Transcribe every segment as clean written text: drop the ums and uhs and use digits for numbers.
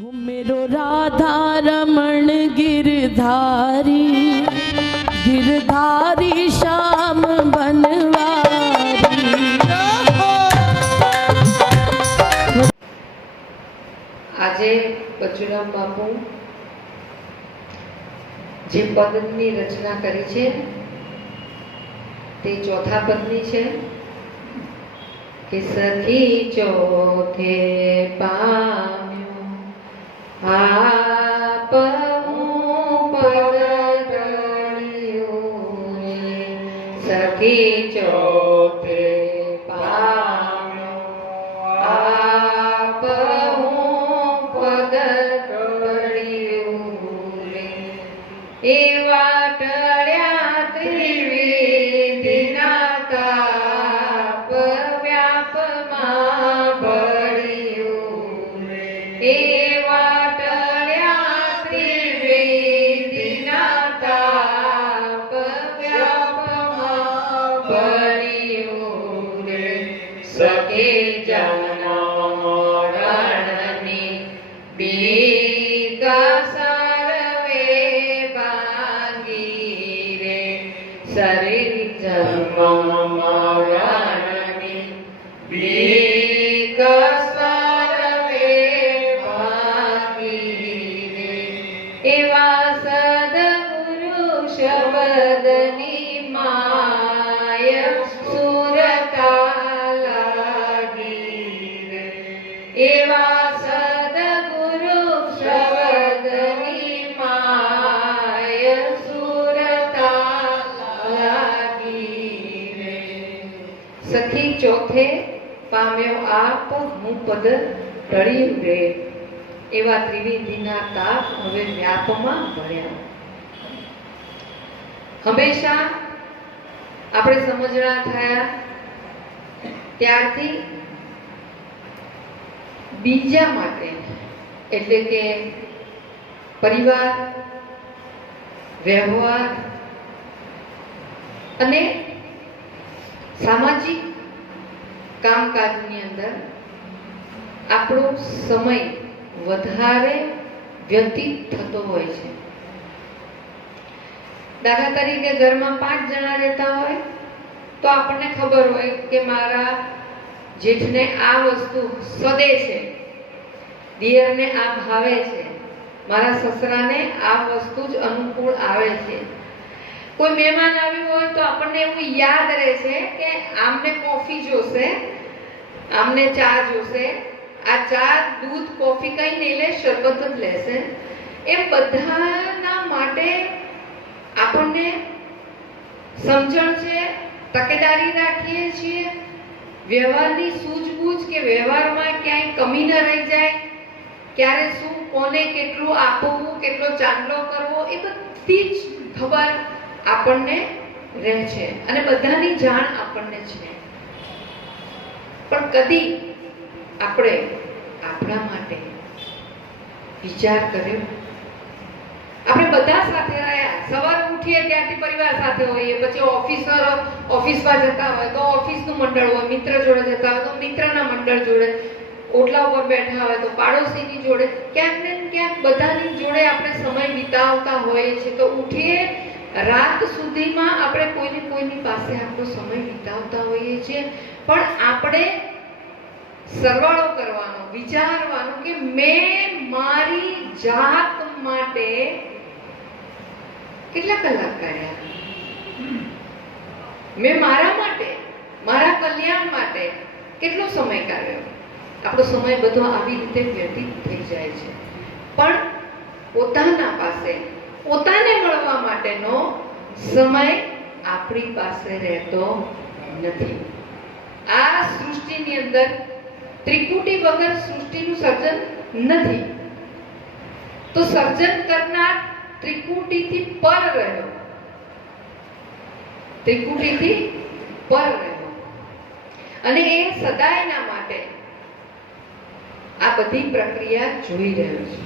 मेरो राधा रमण गिरधारी, गिरधारी श्याम बनवारी। આજે બચુરામ બાપુ જે પદની રચના કરી છે તે ચોથા પદની છે કે સખી ચોથે પામ્યો આપ સખી ચોથે પામ્યો આપ એવા ટળ્યા ત્રિવિધિના તાપ વ્યાપમાં ભળ્યું એવા ટળ્યા ત્રિવિધિના તાપ વ્યાપમાં ભળ્યું સખે જનમરણની બીક શરીર જન્મ મરણની બીક સર્વે ભાગી એવા સદગુરુ શબ્દની માય સુરતા લાગી એવા સદગુરુ શબ્દની માય સખી ચોથે પામ્યો આપ હું પદ ટળ્યું રે એવા ત્રિવિધિના તાપ હવે વ્યાપમાં ભળ્યા। હંમેશા આપણે સમજણા થયા ત્યારથી બીજા માટે એટલે કે પરિવાર, વ્યવહાર અને સામાજિક કામકાજની અંદર આપણો સમય વધારે વ્યતીત થતો હોય છે। દાખલા તરીકે ઘરમાં 5 જણા રહેતા હોય તો આપણને ખબર હોય કે મારા જેઠને આ વસ્તુ સદે છે, દિયરને આ ભાવે છે, મારા સસરાને આ વસ્તુ જ અનુકૂળ આવે છે। કોઈ મહેમાન આવ્યું હોય તો આપણને એવું યાદ રહે છે કે આમને કોફી જોશે, આમને ચા જોશે, આ ચા દૂધ કોફી કઈ નહીં લે, શરબત જ લેશે। એમ બધાના માટે આપણને સમજણ છે, તકેદારી રાખીએ છીએ, વ્યવહારની સૂઝબૂઝ કે વ્યવહારમાં ક્યાંય કમી ન રહી જાય, ક્યારે શું કોને કેટલું આપવું, કેટલો ચાંદલો કરવો એ બધી જ ખબર આપણને રહે છે અને બધાની જાણ આપણને છે। પણ કદી આપણે આપણા માટે વિચાર કર્યો? આપણે બધા સાથે રહ્યા, સવારે ઉઠીએ ત્યાંથી પરિવાર સાથે હોઈએ, પછી ઓફિસમાં જતા હોય તો ઓફિસનું મંડળ હોય, મિત્ર જોડે જતા હોય તો મિત્રના મંડળ જોડે, ઓટલા ઉપર બેઠા હોય તો પાડોશીની જોડે, ક્યાંક ને ક્યાંક બધાની જોડે આપણે સમય વિતાવતા હોઈએ છીએ। તો ઉઠીએ રાત સુધીમાં આપણે કોઈની પાસે આપણો સમય વિતાવતા હોઈએ છીએ, પણ આપણે સરવાળો કરવાનો, વિચારવાનું કે મેં મારી જાત માટે કેટલા કલાક કાઢ્યા, મેં મારા માટે, મારા કલ્યાણ માટે કેટલો સમય કાઢ્યો। આપણો સમય બધો આવી રીતે વ્યતીત થઈ જાય છે, પણ પોતાના પાસે પોતાને મળવા માટેનો સમય આપણી પાસે રહેતો નથી। આ સૃષ્ટિની અંદર ત્રિકુટી વગર સૃષ્ટિનું સર્જન નથી, તો સર્જન કરનાર ત્રિકુટીથી પર રહ્યો, ત્રિકુટીથી પર રહ્યો અને એ સદાયના માટે આ બધી પ્રક્રિયા જોઈ રહ્યો છે।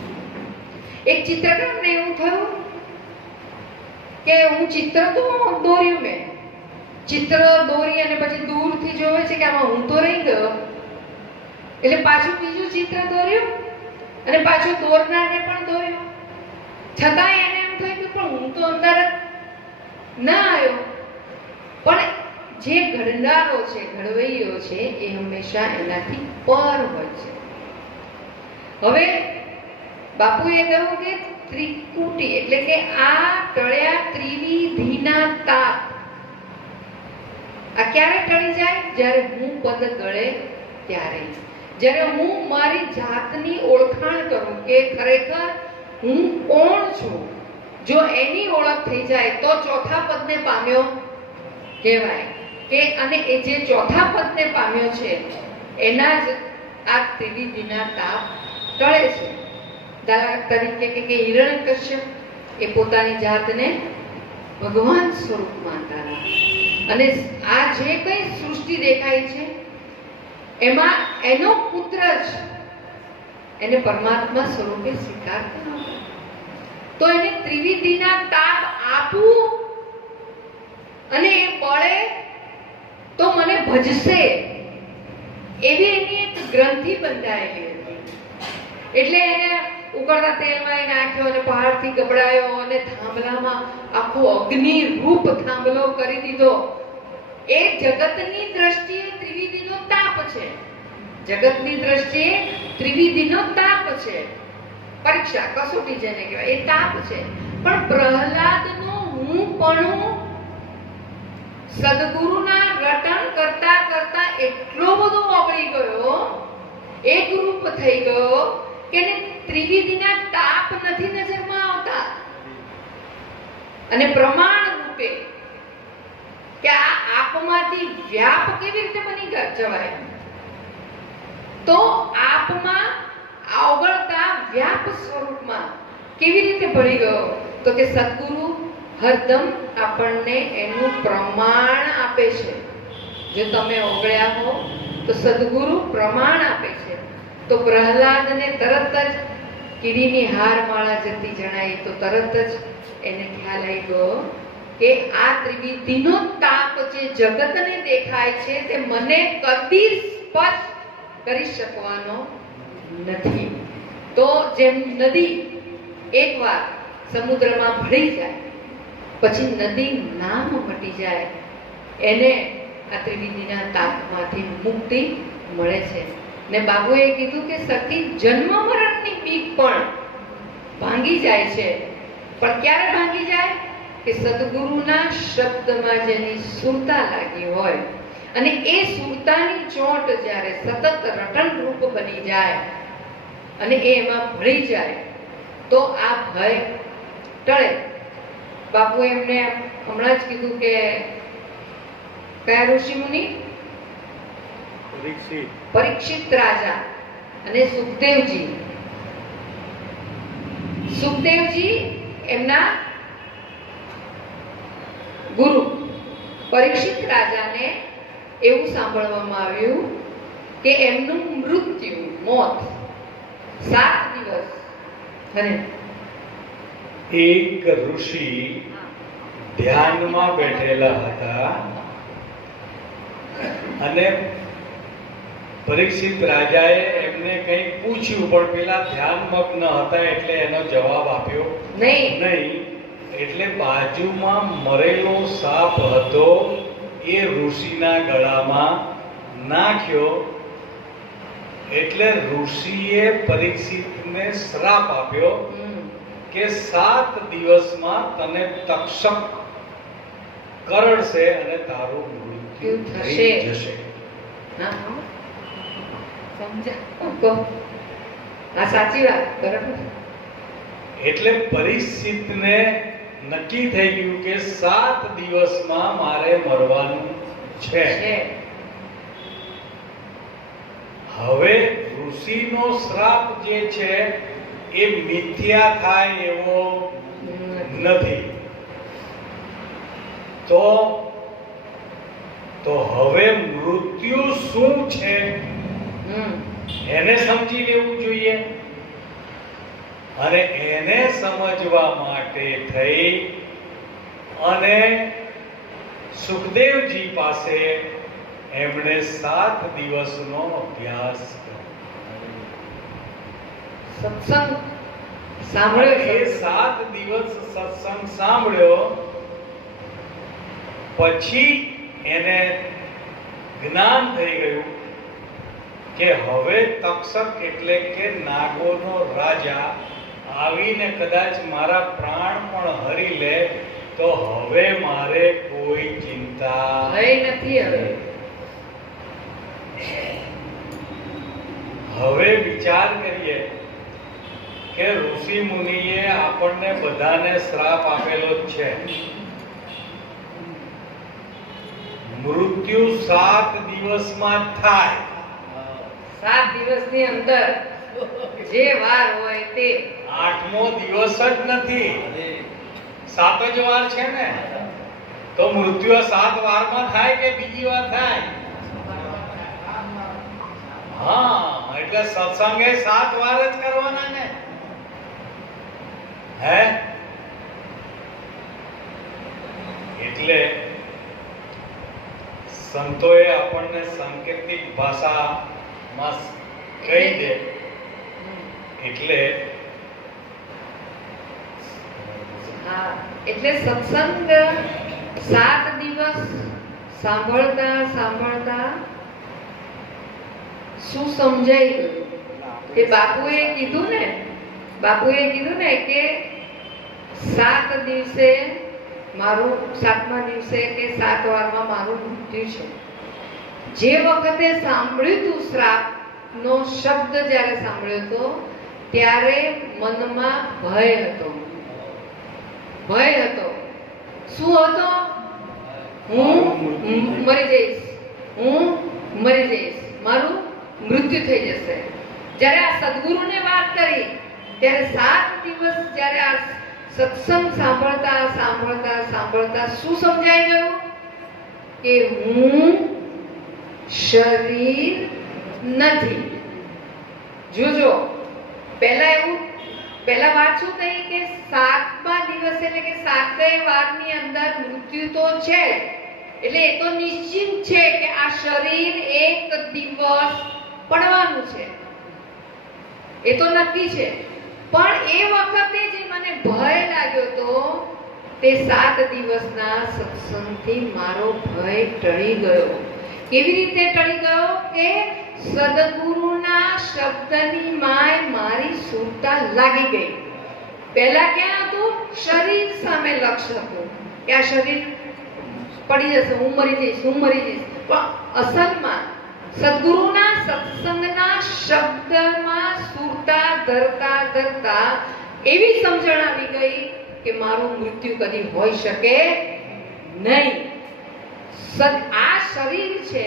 એક ચિત્રકારને એવું થયું કે હું ચિત્ર તો દોર્યું, મેં ચિત્ર દોરી અને પછી દૂરથી જોવે છે કે આમાં હું તો રહી ગયો, એટલે પાછું બીજું ચિત્ર દોર્યું અને પાછો દોરનારને પણ દોર્યો, છતાંય એને એમ થયું કે પણ હું તો અંદર જ ના આવ્યો. પણ જે ઘડનારો છે, ઘડવૈયો છે, એ હંમેશા એનાથી પર હોય છે. હવે બાપુએ કહ્યું કે ત્રિકુટી એટલે કે આ ટળ્યા ત્રિવિધિના તાપ આ ક્યારે ટળી જાય? જ્યારે હું પદ ગળે ત્યારે, જ્યારે હું મારી જાતની ઓળખાણ કરું કે ખરેખર હું કોણ છું. જો એની ઓળખ થઈ જાય તો ચોથા પદને પામ્યો કહેવાય કે, અને એ જે ચોથા પદને પામ્યો છે એના જ આ ત્રિવિધિના તાપ ટળે છે. દાખલા તરીકે કે હિરણ્યકશ્યપ એ પોતાની જાતને ભગવાન સ્વરૂપ માનતા હતા, અને આ જે કઈ સૃષ્ટિ દેખાય છે એમાં એનો પુત્ર જ એને પરમાત્મા સ્વરૂપે સ્વીકારતો નહોતો. તો એને ત્રિવિધિના તાપ આપવું અને એ બળે તો મને ભજશે એવી એની એક ગ્રંથિ બંધાયેલી હતી. એટલે એને ઉકળતા તેલમાં એ નાખ્યો અને પહાડથી ગબડાયો અને થાંભલામાં આખો અગ્નિ રૂપ થાંભલો કરી દીધો. એ જગતની દ્રષ્ટિએ ત્રિવિધિનો તાપ છે. જગતની દ્રષ્ટિએ ત્રિવિધિનો તાપ છે. પરીક્ષા, કસોટી જેને કહેવાય, એ તાપ છે. પણ પ્રહલાદનો હુંપણું સદગુરુના રટણ કરતા કરતા એટલો બધો ઓગળી ગયો, એક રૂપ થઈ ગયો કે ત્રિવિધિના તાપ નથી નજરમાં આવતા. અને પ્રમાણ રૂપે કે આ આપમાંથી વ્યાપ કેવી રીતે બની જવાય, તો આપમાં ઓગળતા વ્યાપ સ્વરૂપમાં કેવી રીતે ભળી ગયો? તો કે સદગુરુ હરદમ આપણને એનું પ્રમાણ આપે છે. જો તમે ઓગળ્યા હો તો સદગુરુ પ્રમાણ આપે છે. તો પ્રહલાદને તરત જ કીડીની હારમાળા જતી જણાય તો તરત જ એને ખ્યાલ આવી ગયો કે આ ત્રિવિધિનો તાપ જે જગતને દેખાય છે તે મને કદી સ્પર્શ કરી શકવાનો નથી. તો જેમ નદી એકવાર સમુદ્રમાં ભળી જાય પછી નદી નામ મટી જાય, એને આ ત્રિવિધિના તાપમાંથી મુક્તિ મળે છે. ને બાબુએ કીધું કે સખી જન્મ મરણની બીક પણ ભાંગી જાય છે. પણ ક્યારે ભાંગી જાય? કે સદગુરુના શબ્દમાં જેની સુરતા લાગી હોય અને એ સુરતાની ચોટ જ્યારે સતત રટન રૂપ બની જાય અને એ એમાં ભળી જાય તો આ ભય ટળે. બાપુ એમને હમણાં જ કીધું કે કયા ઋષિ મુનિ? પરીક્ષિત રાજા અને સુખદેવજી. સુખદેવજી એમના ગુરુ. પરીક્ષિત રાજાને એવું સાંભળવામાં આવ્યું કે એમનું મૃત્યુ, મોત 7 દિવસ. અને એક ઋષિ ધ્યાનમાં બેઠેલા હતા અને પરીક્ષિત રાજાએ એમને કંઈ પૂછ્યું પણ પેલા ધ્યાનમગ્ન હતા એટલે એનો જવાબ આપ્યો નહીં. એટલે બાજુમાં મરેલો સાપ હતો એ ઋષિના ગળામાં નાખ્યો. એટલે ઋષિએ પરીક્ષિતને શ્રાપ આપ્યો કે 7 દિવસમાં તને તક્ષક કરડશે અને તારું મૃત્યુ થઈ જશે. આ સાચી વાત, બરાબર. એટલે પરીક્ષિતને નક્કી થઈ ગયું કે 7 દિવસમાં મારે મરવાનું છે. હવે ઋષિનો શ્રાપ જે છે એ મિથ્યા થાય એવો નથી. તો હવે મૃત્યુ શું છે એને સમજી લેવું જોઈએ. અને એને સમજવા માટે થઈ અને સુખદેવજી પાસે એમણે 7 દિવસનો અભ્યાસ કર્યો. સત્સંગ સાંભળ્યો એ 7 દિવસ સત્સંગ સાંભળ્યો પછી એને જ્ઞાન થઈ ગયું કે હવે તક્ષક એટલે કે નાગોનો રાજા આવીને કદાચ મારા પ્રાણ પણ હરી લે તો હવે મારે કોઈ ચિંતા ભય નથી હવે વિચાર કરીએ કે ઋષિ મુનિએ આપણને બધાને શ્રાપ આપેલો જ છે મૃત્યુ 7 દિવસમાં જ થાય 7 દિવસની અંદર જે વાર હોય તે 8મો દિવસ જ નથી 7 જ વાર છે ને તો મૃત્યુ 7 વારમાં થાય કે બીજી વાર થાય હા એટલે સત્સંગે 7 વાર જ કરવાના ને હે એટલે સંતોએ આપણને સાંકેતિક ભાષામાં કહી દે એટલે હા એટલે સત્સંગ 7 દિવસ સાંભળતા સાંભળતા શું સમજાઈ ગયું કે બાપુએ કીધું ને કે 7 દિવસે મારું 7મા દિવસે કે 7 વારમાં મારું મૃત્યુ છે જે વખતે સાંભળ્યું તું શ્રાપનો શબ્દ જ્યારે સાંભળ્યો તો ત્યારે મનમાં ભય હતો શું હતો હું મરી જઈશ મારું મૃત્યુ થઈ જશે જ્યારે આ સદગુરુને વાત કરી ત્યારે 7 દિવસ જ્યારે આ સત્સંગ સાંભળતા સાંભળતા સાંભળતા શું સમજાઈ ગયું કે હું શરીર નથી જોજો પહેલા વાત શું થઈ કે 7મા દિવસ એટલે કે 7 વારની અંદર મૃત્યુ તો છે એટલે એ તો નિશ્ચિત છે કે આ શરીર એક દિવસ પડવાનું છે એ તો નક્કી છે પણ એ વખતે જે મને ભય લાગ્યો તો તે 7 દિવસના સત્સંગથી મારો ભય ટળી ગયો કેવી રીતે ટળી ગયો કે સદગુરુના શબ્દની માય મારી સુરતા લાગી ગઈ પહેલા ક્યાં હતું શરીર સામે લક્ષ્ય હતું કે આ શરીર પડી જશે હું મરી જઈશ પણ અસલમાં સદગુરુના સત્સંગના શબ્દમાં સુરતા ધરતા એવી સમજણ આવી ગઈ કે મારું મૃત્યુ કદી હોઈ શકે નહીં આ શરીર છે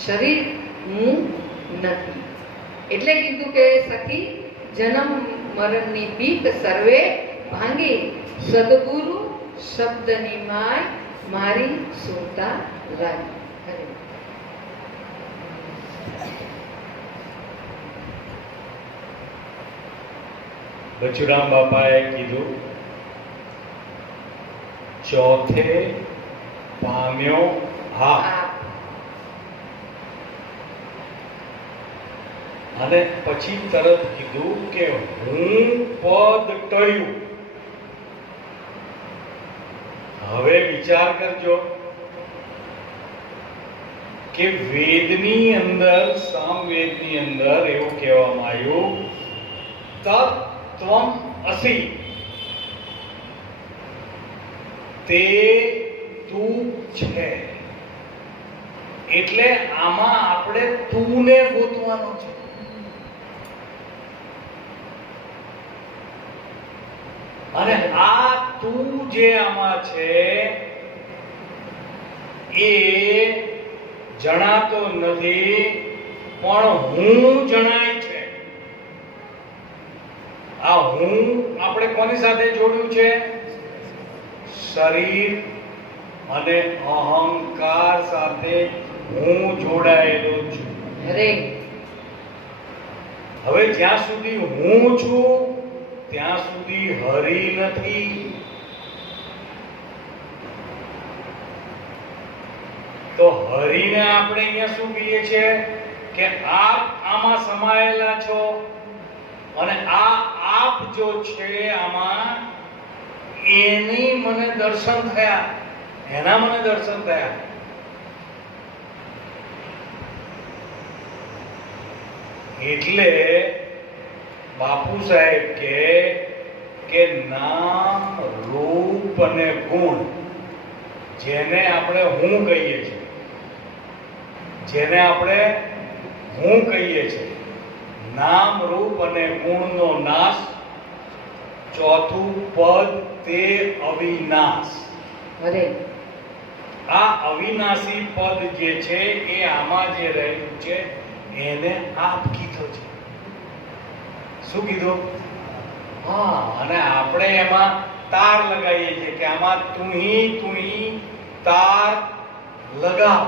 શરીર હું નથી એટલે કીધું કે સખી જન્મ મરણની બીક સર્વે ભાંગી સદગુરુ શબ્દની માય મારી સુરતા લાગી બચુરામ બાપાએ કીધું ચોથે પામ્યો હા અને પછી તરત કીધું કે હું પદ ટળ્યું હવે વિચાર કરજો કે વેદની અંદર સામવેદની અંદર એવું કહેવામાં આવ્યું તત્વમ અસી તે તું છે એટલે આમાં આપણે તુંને ગોતવાનું છે અને આ તું જે આમાં છે એ જણાતો નથી પણ હું જણાય છે આ હું આપણે કોની સાથે જોડ્યું છે શરીર અને અહંકાર સાથે હું જોડાયેલો છું હવે જ્યાં સુધી હું છું ત્યાં સુધી હરી નથી તો હરીને આપણે અહીંયા શું કહીએ છીએ કે આપ આમાં સમાયેલા છો અને આ આપ જો છે આમાં એની મને દર્શન થયા, એના મને દર્શન થયા. એટલે બાપુ સાહેબ કે નામ રૂપ અને ગુણ, જેને આપણે હું કહીએ છીએ, જેને આપણે હું કહીએ છીએ, નામ રૂપ અને ગુણનો નાશ, ચોથું પદ તે અવિનાશ. અરે આ અવિનાશી પદ જે છે એ આમાં જે રહેલું છે એને આપ કીધો છે. શું કીધું? હા, અને આપણે એમાં તાર લગાવીએ છીએ કે આમાં તુહી તાર લગાવ.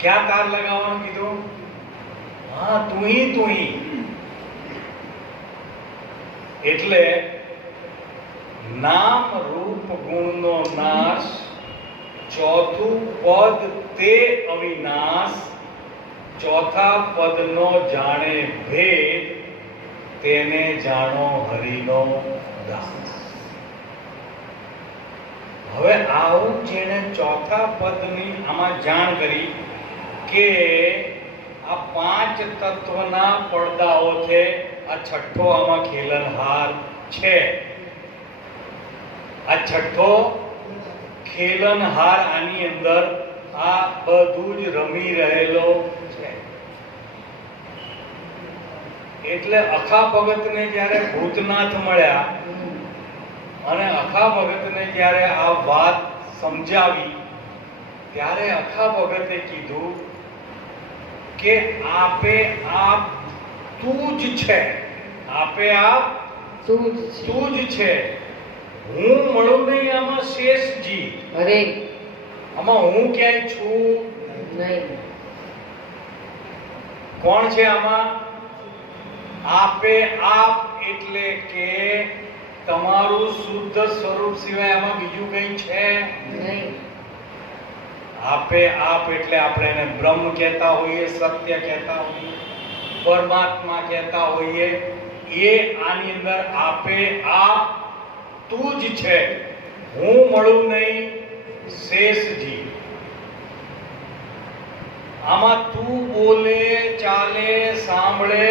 ક્યાં તાર લગાવવાનું કીધું? હા, તુહી. એટલે નામ રૂપ ગુણનો નાશ, ચોથું પદ તે અવિનાશ, ચોથા પદનો જાણે ભેદ, તેને જાણો હરિનો દાસ. હવે આવું જેને ચોથા પદની આમાં જાણ કરી કે આ પાંચ તત્વના પડદાઓ છે, આ છઠ્ઠો આમાં ખેલનહાર છે, આ છઠ્ઠો ખેલનહાર આની અંદર આ બધું જ રમી રહેલો છે. એટલે અખા ભગતને જ્યારે ભૂતનાથ મળ્યા અને અખા ભગતને જ્યારે આ વાત સમજાવી ત્યારે અખા ભગતે કીધું કે આપે આપ તું જ છે, આપે આપ તું જ છે. હું મળું નહીં આમાં શેષજી. અરે આમાં હું ક્યાંય છું નહીં. કોણ છે આમાં? આપે આપ એટલે કે તમારું શુદ્ધ સ્વરૂપ સિવાય આમાં બીજું કંઈ છે નહીં. આપે આપ એટલે આપણે એને બ્રહ્મ કહેતા હોઈએ, સત્ય કહેતા હોઈએ, પરમાત્મા કહેતા હોઈએ, એ આની અંદર આપે આપ તું જ છે. હું મળું નહીં શેષજી. આમાં તું બોલે, ચાલે, સાંભળે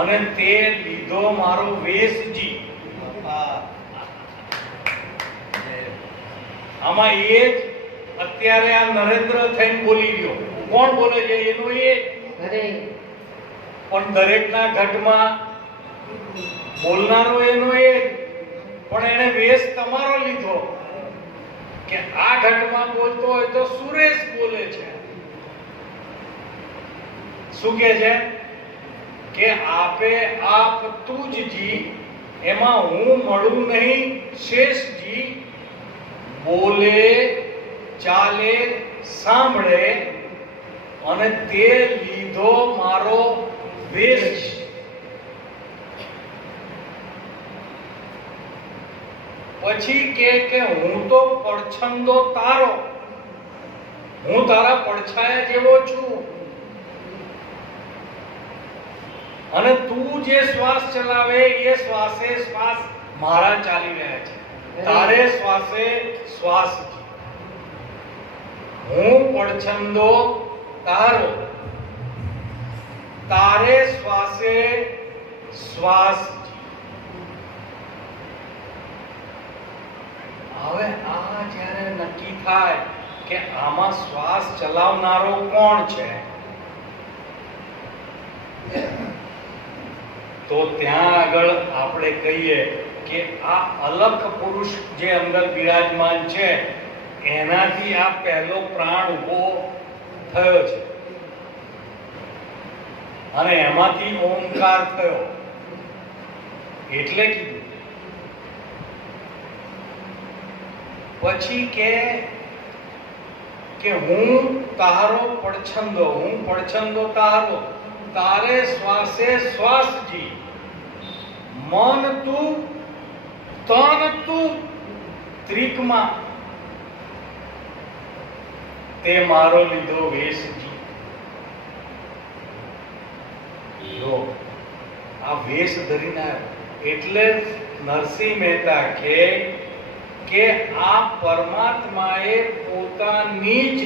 અને તે લીધો મારો વેશજી. આમાં એ જ અત્યારે આ નરેન્દ્ર થઈને બોલી ગયો. કોણ બોલે છે? એનો એ. અરે પણ દરેકના ઘટમાં બોલનારો એનો એ, પણ એને વેશ તમારો લીધો કે આ ઘટમાં બોલતો હોય તો સુરેશ બોલે છે. શું કહે છે? કે આપે આપ તુજજી, એમાં હું મળું નહીં શેષજી. બોલે, ચાલે, સાંભળે અને તે લીધો મારો વેશ. પછી કે હું તો પડછંદો તારો, હું તારા પડછાયા જેવો છું, અને તું જે શ્વાસ ચલાવે એ શ્વાસે શ્વાસ મારા ચાલી રહ્યા છે. તારે શ્વાસે શ્વાસ. હું પડછંદો તારો, તારે શ્વાસે શ્વાસ. હવે આ જ્યારે નક્કી થાય કે આમાં શ્વાસ ચલાવનારો કોણ છે, તો ત્યાં આગળ આપણે કહીએ કે આ અલખ પુરુષ જે અંદર બિરાજમાન છે એનાથી આ પહેલો પ્રાણ ઉભો થયો છે અને એમાંથી ઓમકાર થયો. એટલે કીધું. પછી કે હું તારો પડછંદો, હું પડછંદો તારો, તારે શ્વાસે શ્વાસજી. મન તું, તન તું, ત્રિકમાં તે મારો લીધો વેશજી. જો આ વેશ ધરીને આવ્યો. એટલે નરસિંહ મહેતા કે આ પરમાત્માએ પોતાની જ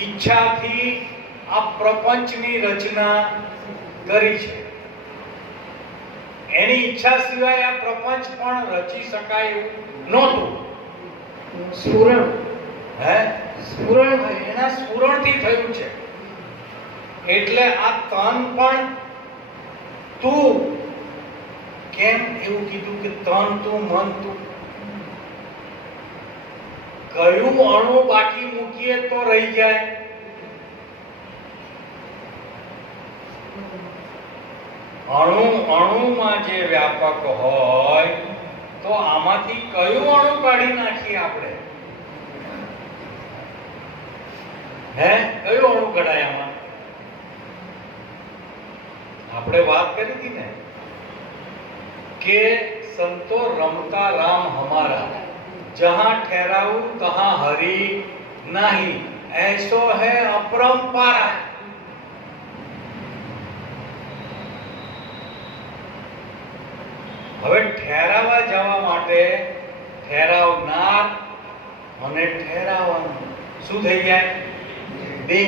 ઈચ્છાથી આ પ્રપંચની રચના કરી છે. એની ઈચ્છા સિવાય આ પ્રપંચ પણ રચી શકાય એવું નહોતું. સ્ફુરણ સ્ફુરણ એના સ્ફુરણથી થયું છે. એટલે આ તન પણ તું કેમ એવું કીધું કે તન તું મન તું, કયું અણુ બાકી મૂકીએ તો રહી જાય? અણુમાં જે વ્યાપક હોય તો આમાંથી કયું અણુ કાઢી નાખીએ આપણે? કયું અણુ કઢાય આમાં? આપણે વાત કરી હતી ને કે સંતો રમતા રામ હમારા, જહાं ठहराऊं तहां हरि नहीं, ऐसो है अपरंपारा. હવે ઠેરાવા જવા માટે ઠેરાવનાર અને ઠેરાવવાનું શું થઈ જાય? બે.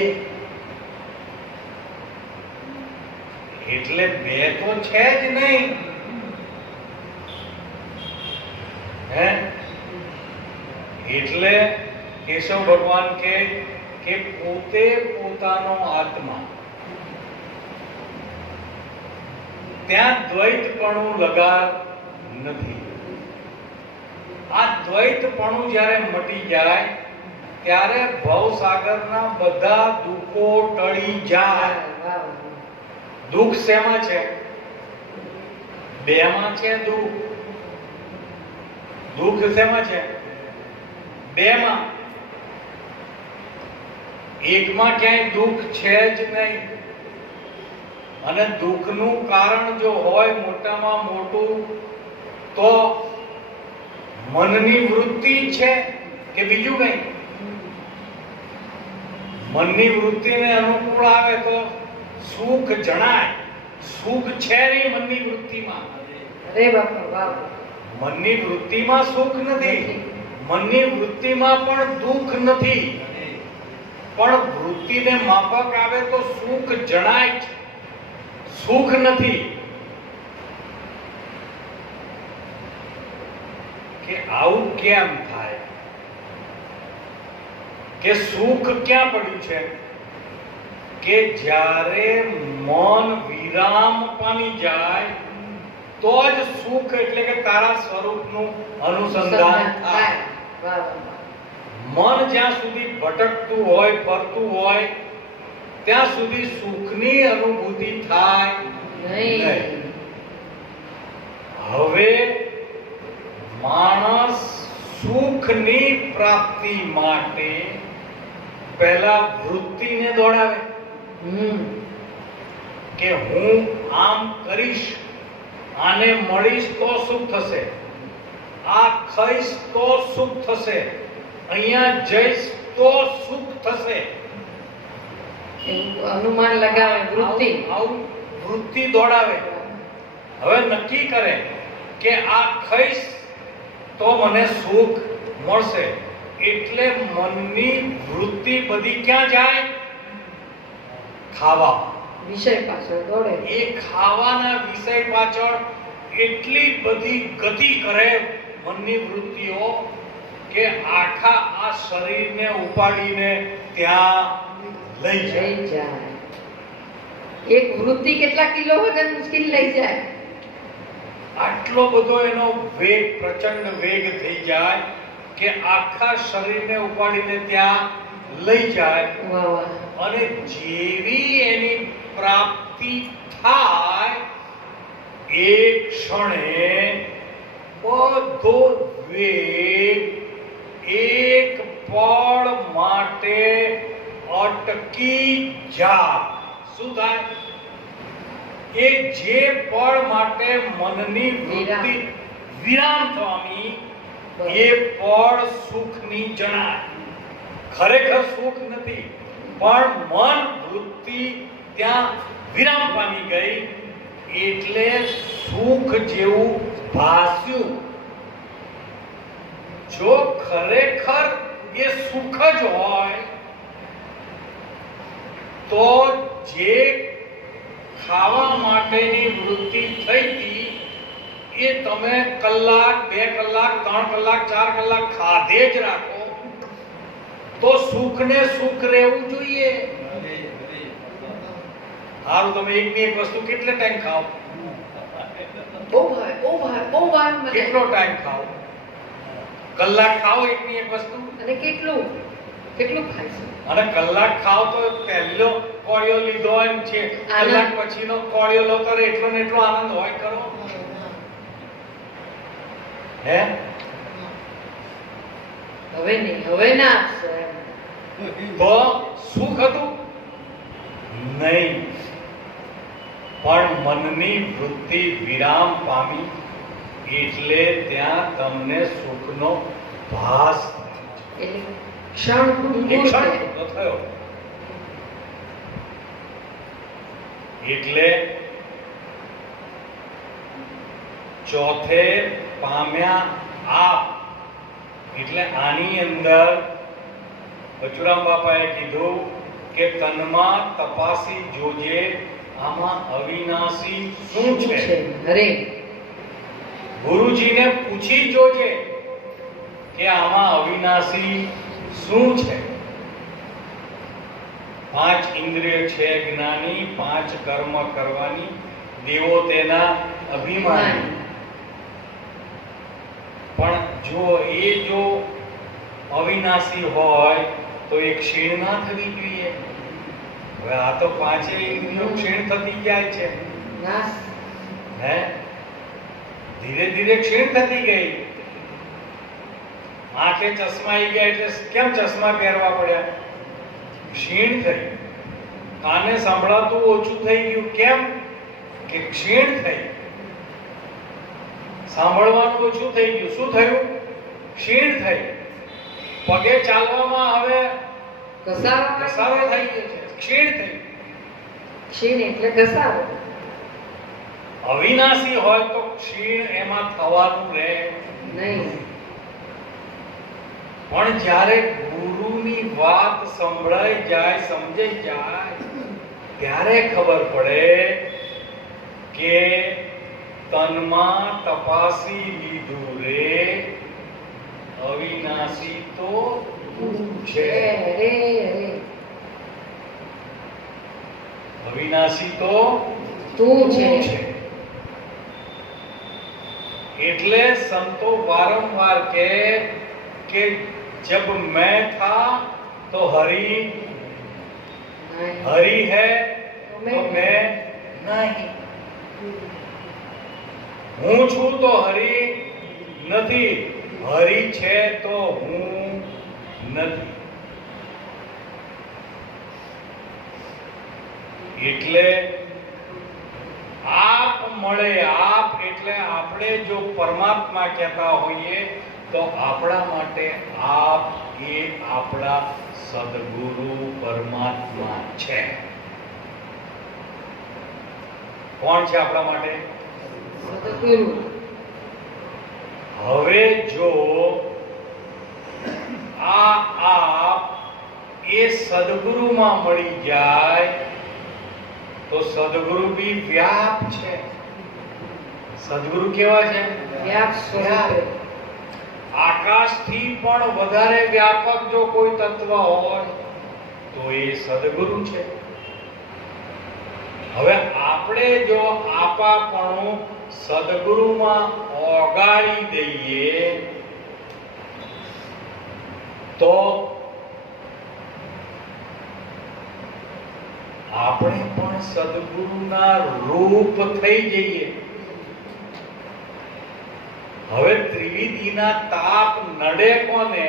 એટલે બે તો છે જ નહીં. એટલે કેશવ ભગવાન કે પોતે પોતાનો આત્મા, ત્યાં દ્વૈતપણું લગાર નથી. આ દ્વૈતપણું જ્યારે મટી જાય ત્યારે ભવસાગરના બધા દુઃખો ટળી જાય. દુઃખ શેમાં છે? બેમાં છે દુઃખ. દુઃખ શેમાં છે? બેમાં. એકમાં ક્યાંય દુઃખ છે જ નહીં. અને દુઃખનું કારણ જો હોય મોટામાં મોટું તો મનની વૃત્તિ છે કે બીજું કઈ? મનની વૃત્તિને અનુકૂળ આવે તો સુખ જણાય. સુખ છે નહીં મનની વૃત્તિમાં. અરે બાપા વાહ. મનની વૃત્તિમાં સુખ નથી, મનની વૃત્તિમાં પણ દુઃખ નથી. પણ વૃત્તિને માફક આવે તો સુખ જણાય છે, સુખ નથી. કે આવું કેમ થાય? કે સુખ ક્યાં પડ્યું છે? કે જ્યારે મન વિરામ પામી જાય તો જ સુખ એટલે કે તારા સ્વરૂપનું અનુસંધાન થાય. મન જ્યાં સુધી ભટકતું હોય, ફરતું હોય, ત્યાં સુધી સુખની અનુભૂતિ થાય નહીં. હવે માણસ સુખની પ્રાપ્તિ માટે પહેલા વૃત્તિને દોડાવે કે હું આમ કરીશ, આને મળીશ તો સુખ થશે, આ ખાઈશ તો સુખ થશે, અહીંયા જઈશ તો સુખ થશે. અનુમાન લગાવે વૃત્તિ. આવું વૃત્તિ દોડાવે. હવે નક્કી કરે કે આ ખાઈશ તો મને સુખ મળશે. એટલે મનની વૃત્તિ બધી ક્યાં જાય? ખાવા. વિષય પાછળ દોડે. એ ખાવાના વિષય પાછળ એટલી બધી ગતિ કરે મનની વૃત્તિઓ કે આખા આ શરીરને ઉપાડીને ત્યાં લઈ જાય. એક વૃત્તિ કેટલા કિલો વજન મુશ્કેલ લઈ જાય. આટલો બધો એનો વેગ, પ્રચંડ વેગ થઈ જાય કે આખા શરીરને ઉપાડીને ત્યાં લઈ જાય. અને જેવી એની પ્રાપ્તિ થાય એ ક્ષણે બધો વેગ એક પળ માટે અટકી જાય. શું થાય? એ જે પળ માટે મનની વૃત્તિ વિરામ પામી એ પળ સુખની જણાય. ખરેખર સુખ નથી, પણ મન વૃત્તિ ત્યાં વિરામ પામી ગઈ એટલે સુખ જેવું ભાસ્યું. જો ખરેખર એ સુખ જ હોય તો જે ખાવા માટેની વૃત્તિ થઈ હતી એ તમે કલાક, 2 કલાક, 3 કલાક, 4 કલાક ખાધે જ રાખો તો સુખને સુખ રહેવું જોઈએ. હારું, તમે એકની એક વસ્તુ કેટલે ટાઈમ ખાઓ? બહુ વાર મને. કેટલો ટાઈમ ખાઓ? કલાક ખાઓ એકની એક વસ્તુ? અને કેટલું ખાઈશું? અને કલાક ખાઓ તો પહેલો કોળિયો લીધો એમ છે, કલાક પછીનો કોળિયો લો કરે એટલો ને એટલો આનંદ હોય કરો હે? હવે નહીં, હવે ના આપશો એમ. તો સુખ હતું નહીં, પણ મનની વૃત્તિ વિરામ પામી એટલે ત્યાં તમને સુખનો ભાસ એટલે ક્ષણ એક ક્ષણ થયો. એટલે ચોથે પામ્યા આપ. એટલે આની અંદર બચુરામ બાપાએ કીધું કે તનમાં તપાસી જોજે આમાં અવિનાશી શું છે. અરે ગુરુજીને પૂછી જોજે કે આમાં અવિનાશી શું છે. 5 ઇન્દ્રિય છે જ્ઞાની, 5 કર્મ કરવાની, દેવો તેના અભિમાની. પણ જો અવિનાશી હોય તો એ ક્ષીણ ના થવી જોઈએ. હવે આ તો 5 ઇન્દ્રિયો ક્ષીણ થતી જાય છે હે, ધીરે ધીરે ક્ષીણ થતી ગઈ. આંખે ચશ્મા આવી ગયા એટલે કેમ ચશ્મા પહેરવા પડ્યા? ક્ષીણ થઈ. કાને સંભળાતું ઓછું થઈ ગયું કેમ? કે ક્ષીણ થઈ. સાંભળવાનું ઓછું થઈ ગયું. શું થયું? ક્ષીણ થઈ. પગે ચાલવામાં હવે ઘસારો થઈ ગયો છે, ક્ષીણ થઈ. ક્ષીણ એટલે ઘસારો. અવિનાશી હોય તો ક્ષીણ એમાં થવાનું રહે નહીં. પણ જ્યારે ગુરુની વાત સંભળાઈ જાય, સમજાઈ જાય ત્યારે ખબર પડે કે તનમાં તપાસી લીધું રે અવિનાશી તો તું છે. અવિનાશી તો તું છે. એટલે સંતો વારંવાર કે जब मैं था तो हरि है तो मैं नहीं. હું છું તો હરિ નથી, હરિ છે તો હું નથી. એટલે આપ મળે. આપ એટલે આપણે જો પરમાત્મા કહેતા હોઈએ તો આપણા માટે આપ એ આપણા સદગુરુ પરમાત્મા છે. કોણ છે આપણા માટે? સદગુરુ. હવે જો આપ એ સદગુરુમાં મળી જાય તો સદગુરુ બી વ્યાપ છે. સદગુરુ કેવા છે? વ્યાપ સ્વરૂપે. આકાશથી પણ વધારે વ્યાપક જો કોઈ તત્વ હોય તો એ સદગુરુ છે. હવે આપણે જો આપાપણું સદગુરુમાં ઓગાળી દઈએ તો આપણે પણ સદગુરુના રૂપ થઈ જઈએ. હવે ત્રિવિધિના તાપ નડે કોને?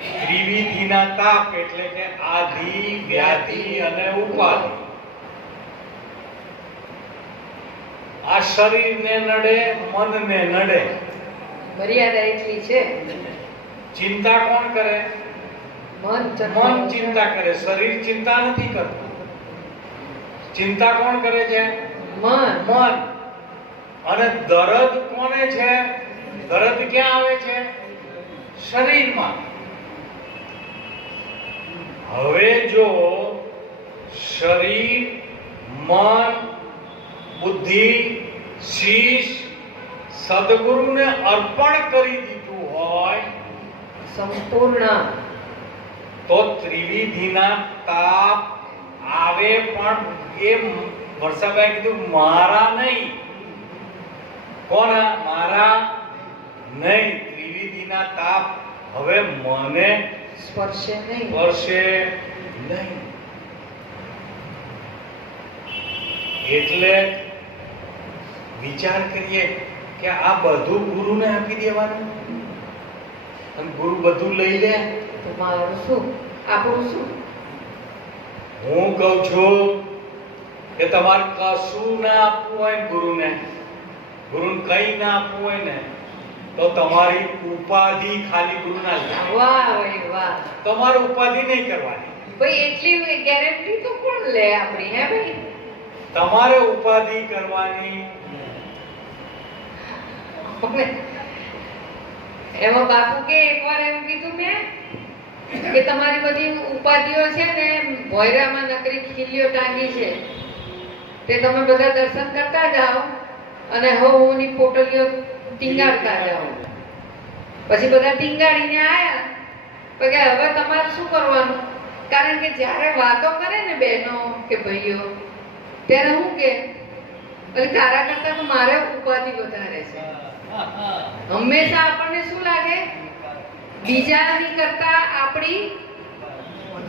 ત્રિવિધિના તાપ એટલે કે આધિ, વ્યાધિ અને ઉપાધિ. આ શરીરને નડે, મનને નડે. મર્યાદા એટલી છે. ચિંતા કોણ કરે? મન ચિંતા કરે, શરીર ચિંતા નથી કરતું. ચિંતા કોણ કરે છે? મન. અને દર્દ કોને છે? દર્દ ક્યાં આવે છે? શરીરમાં. હવે જો શરીર, મન, બુદ્ધિ, શીશ સદગુરુને અર્પણ કરી દીધું હોય સંપૂર્ણ, તો ત્રિવિધિના તાપ આવે, પણ એ વર્ષાભાઈ કીધું મારા નહીં. કોના? મારા નહીં. ત્રિવિધિના તાપ હવે મને સ્પર્શે નહીં. એટલે વિચાર કરીએ કે આ બધું ગુરુને આપી દેવાનું, અને ગુરુ બધું લઈ લે. તો મારું શું? આપણું શું? હું કહું છું કે તમારે કશું ના આપવું હોય ને ગુરુને કઈ ના આપવું હોય ને, તો તમારી ઉપાધિ ખાલી ગુરુના લે. વાહ ભાઈ વાહ. તમારે ઉપાધિ નહીં કરવાની. ભાઈ એટલી ગેરંટી તો કોણ લે આપણી? હે ભાઈ, તમારે ઉપાધિ કરવાની. એમાં બાપુ કે એકવાર એમ કીધું મેં કે તમારી બધી ઉપાધિઓ છે ને ભોયરામાં નકરી ખીલીઓ ટાંગી છે, તે તમે બધા દર્શન કરતા જાઓ અને હોની પોટલીઓ ટીંગાડતા જાઓ. પછી બધા ટીંગાડીને આયા પછી હવે તમારે શું કરવાનું? કારણ કે જ્યારે વાતો કરે ને બહેનો કે ભાઈઓ, ત્યારે હું કે તારા કરતા તો મારે ઉપાધિ વધારે છે. હંમેશા આપણને શું લાગે? બીજાની કરતા આપણી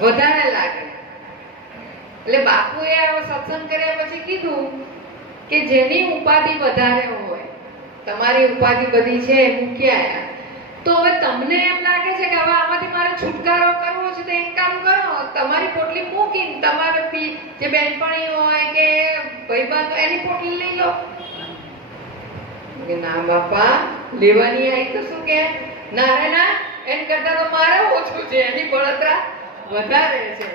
વધારે લાગે. એટલે બાપુએ આ સત્સંગ કર્યા પછી કીધું કે જેની ઉપાધિ વધારે હોય, તમારી ઉપાધિ બધી છે મૂકી આયા, તો હવે તમને એમ લાગે છે કે હવે આમાંથી મારે છુટકારો કરવો છે, તો એક કામ કરો, તમારી પોટલી મૂકીને તમારે જે બહેનપણી હોય કે ભાઈબંધ એની પોટલી લઈ લો. ના બાપા, લેવાની આવી તો શું કે? ના રે ના, એમ કરતા તો મારે ઓછું છે, એની બળતરા વધારે છે.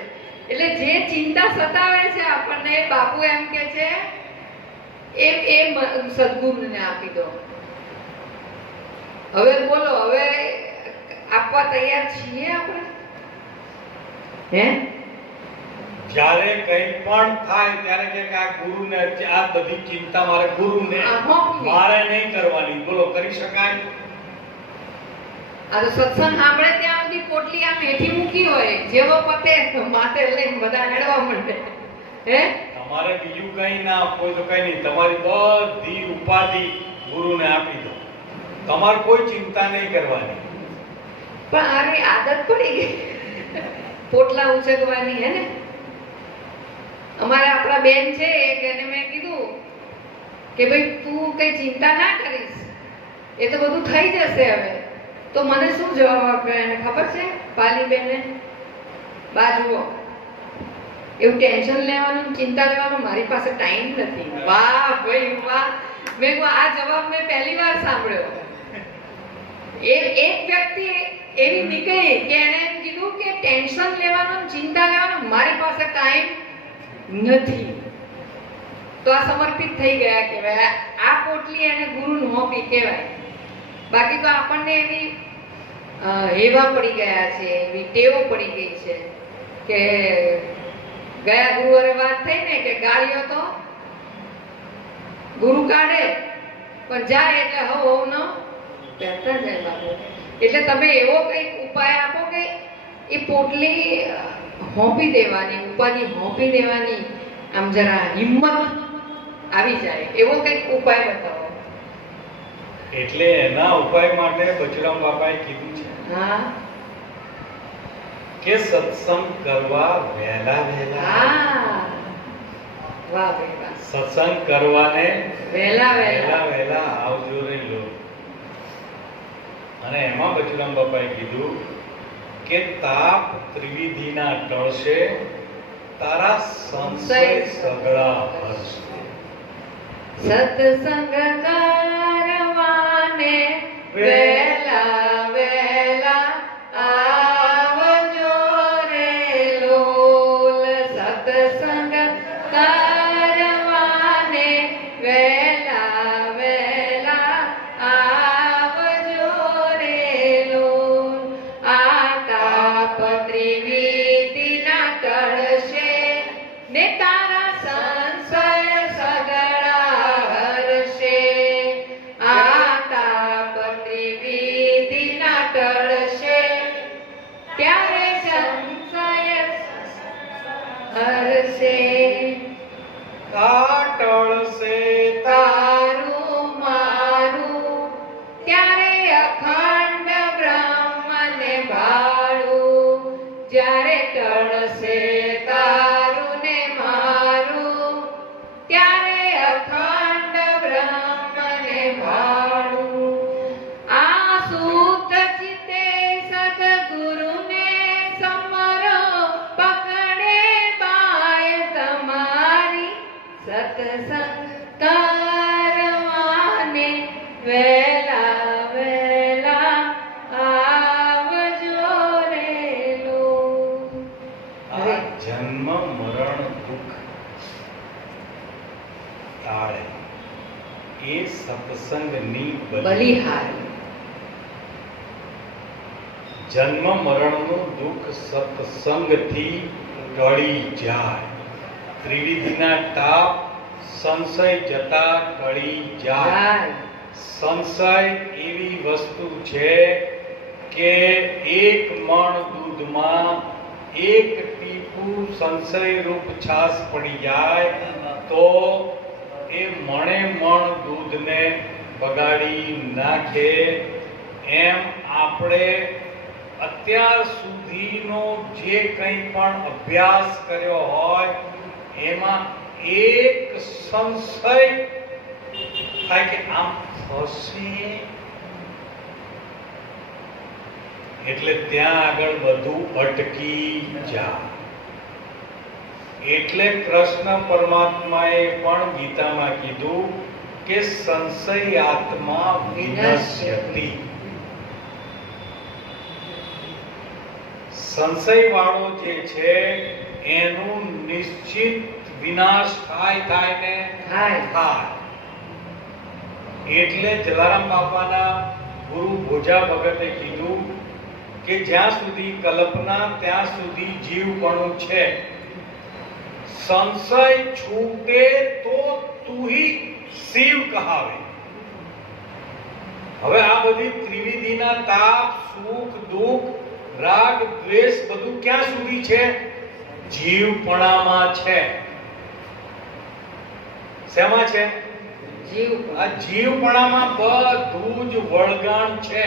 એટલે જે ચિંતા સતાવે છે આપણને, બાપુ એમ કે છે એ સદગુરુને આપી દો. હવે બોલો, હવે આપવા તૈયાર છીએ આપણે? હે? જ્યારે કંઈ પણ થાય ત્યારે કે આ ગુરુને, આ બધી ચિંતા મારે ગુરુને, મારે નહીં કરવાની. બોલો, કરી શકાય? આ તો સત્સંગ સાંભળે ત્યાં સુધી પોટલી આમ હેઠી મૂકી હોય, જેવો પતે માથે લઈને બધા હેડવા માંડે. હે? તમારે બીજું કંઈ ના આપવું હોય તો કંઈ નહીં, તમારી બધી ઉપાધિ ગુરુને આપી દો. તમારે કોઈ ચિંતા નહીં કરવાની. પણ આની આદત પડી ગઈ પોટલા ઉચકવાની. હે ને? અમારે આપણા બેન છે, એને મેં કીધું કે ભાઈ તું કઈ ચિંતા ના કરીશ, એ તો બધું થઈ જશે. હવે તો મને શું જવાબ આપ્યો એને ખબર છે પાલી બેને? બાજુઓ, એવું ટેન્શન લેવાનું, ચિંતા લેવાનું મારી પાસે ટાઈમ નથી. વાહ ભાઈ વાહ. મેં આ જવાબ મેં પહેલી વાર સાંભળ્યો. એક વ્યક્તિ એવી નીકળી કે એને એમ કીધું કે ટેન્શન લેવાનું, ચિંતા લેવાનું મારી પાસે ટાઈમ નથી. તો આ સમર્પિત થઈ ગયા કહેવાય. આ પોટલી એને ગુરુ નોપી કહેવાય. બાકી તો આપણને એવી હેવા પડી ગયા છે, એવી ટેવો પડી ગઈ છે કે ગયા ગુરુવારે વાત થઈ ને કે ગાળીઓ તો ગુરુ કાઢે પણ જાય એટલે હવ ન પહેરતા જાય બાપુ. એટલે તમે એવો કંઈક ઉપાય આપો કે એ પોટલી હોંપી દેવાની, ઉપાધિ હોંપી દેવાની, આમ જરા હિંમત આવી જાય એવો કંઈક ઉપાય બતાવો. એટલે એના ઉપાય માટે બચરામ બાપાએ કીધું છે હા કે સત્સંગ કરવા વહેલા હા. વાહ ભાઈ વાહ. સત્સંગ કરવાને વહેલા વહેલા આવજો રે લો. અને એમાં બચરામ બાપાએ કીધું કે તાપ ત્રિવિધિના ટળશે, તારા સંશય સગળા હરશે. સત્સંગ કરવાને વહેલા વહેલા આવજો કરવાને વેલા વેલા આવજો રે લોલ. આ તાપ ત્રિવિધિના ટળશે ને તારા સંશય સગળા હરશે. આ તાપ ત્રિવિધિના ટળશે ત્યારે સંશય હરશે. કાટળશે તારું મારું ત્યારે અખંડ બ્રહ્મને ભાળું. જ્યારે ટળશે તારું ને મારું ત્યારે અખંડ બ્રહ્મને ભાળું. આ સૂત ચિત્તે સદગુરુને સમરો પકડે બાય તમારી. સત્સંગ કરવાને વેલા વેલા આવજો રે લોલ. આ જન્મ મરણ દુઃખ તાળે એ સત્સંગની બલિહારી. જન્મ મરણનું દુઃખ સત્સંગથી ટળી જાય. ત્રિવિધિના તાપ સંશય જતા ટળી જાય. સંશય એવી વસ્તુ છે કે એક મણ દૂધમાં એક ટીપું સંશય રૂપ છાશ પડી જાય તો એ મણે મણ દૂધને બગાડી નાખે. એમ આપણે અત્યાર સુધીનો જે કંઈ પણ અભ્યાસ કર્યો હોય એમાં એક સંશય થાય કે આમ થશે એટલે ત્યાં આગળ બધું અટકી જાય. એટલે કૃષ્ણ પરમાત્માએ પણ ગીતામાં કીધું કે સંશય આત્મા વિનશ્યતિ. સંશય વાળો જે છે એનું નિશ્ચિત વિનાશ થાય ને થાય. એટલે જલારામ બાપાના ગુરુ ભોજા ભગતે કીધું કે જ્યાં સુધી કલ્પના ત્યાં સુધી જીવપણું છે. સંશય છૂટે તો તુહી શિવ કહાવે. હવે આ બધી ત્રિવિધિના તાપ સુખ દુઃખ રાગ દ્વેષ બધું ક્યાં સુધી છે? જીવપણામાં છે. શેમાં છે? આ જીવપણામાં બધું જ વળગાણ છે.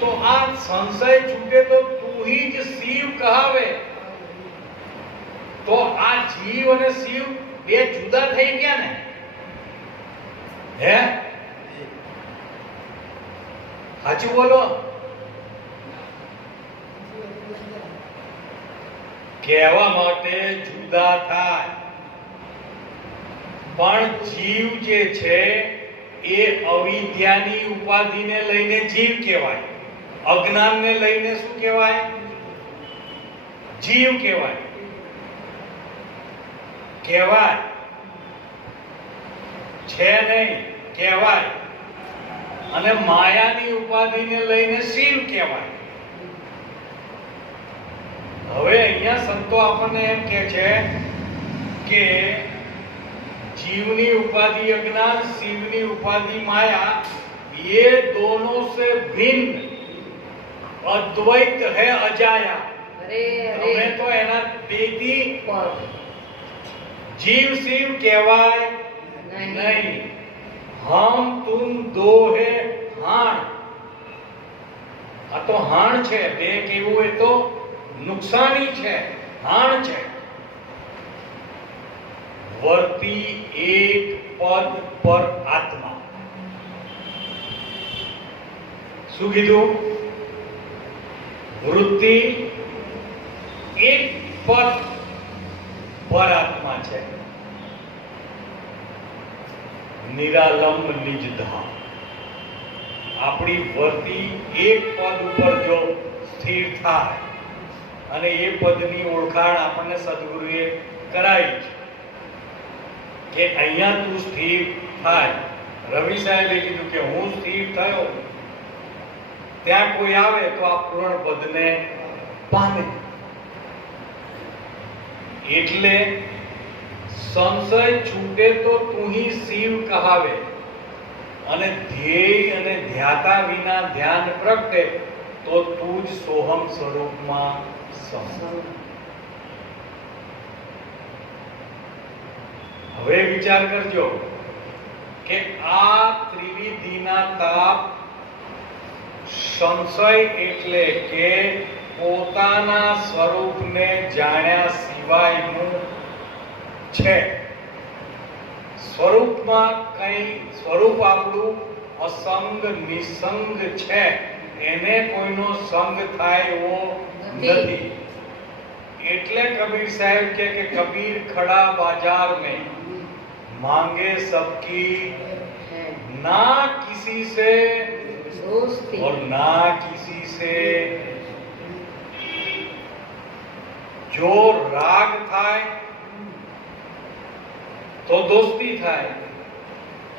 તો આ સંશય છૂટે તો તુહી જ શિવ કહાવે. તો આ જીવ અને શિવ બે જુદા થઈ ગયા ને? હે સાચું બોલો. કહેવા માટે જુદા થાય પણ જીવ જે છે એ અવિદ્યાની ઉપાધિને લઈને જીવ કહેવાય. અજ્ઞાનને લઈને શું કહેવાય? જીવ કહેવાય. કહેવાય છે નહીં, કહેવાય. અને માયાની ઉપાધિને લઈને શિવ કહેવાય. હવે અહીંયા સંતો આપણને એમ કહે છે કે जीवनी उपाधि अज्ञान, शिवनी उपाधि माया, ये दोनों से भिन्न अद्वैत है अजाया। हमें तो एना बेटी जीव शिव कहवाय नहीं। हम तुम दो है हाण। आ तो हाण छे, बे केवुं ए तो नुकसानी छे, हाण छे। वर्ती एक पद पर आत्मा। શું કીધું? વૃત્તિ એક પદ પર આત્મા છે, નિરાલંબ નિજ ધામ। આપણી વર્તી એક પદ ઉપર જો સ્થિર થાય અને એ પદની ઓળખાણ આપણને સદગુરુએ કરાવી છે કે અહીંયા તું સ્થિર થાય. રવિ સાહેબે કીધું કે હું સ્થિર થયો, ત્યાં કોઈ આવે તો આ પૂર્ણ પદને પામે. એટલે સંશય છૂટે તો તુહી શિવ કહાવે, અને ધ્યેય અને ધ્યાતા વિના ધ્યાન પ્રગટે તો તું જ સોહમ સ્વરૂપમાં સમ. હવે વિચાર કરજો કે આ ત્રિવિધિના તાપ, સંશય એટલે કે પોતાના સ્વરૂપને જાણ્યા સિવાયનું છે. સ્વરૂપમાં કઈ સ્વરૂપ આપણું અસંગ નિસંગ છે, એને કોઈનો સંગ થાય એવો નથી. એટલે કબીર સાહેબ કે કબીર ખડા બાजार में मांगे सबकी, ना किसी से दोस्ती और ना किसी से. जो राग થાય તો દોસ્તી થાય,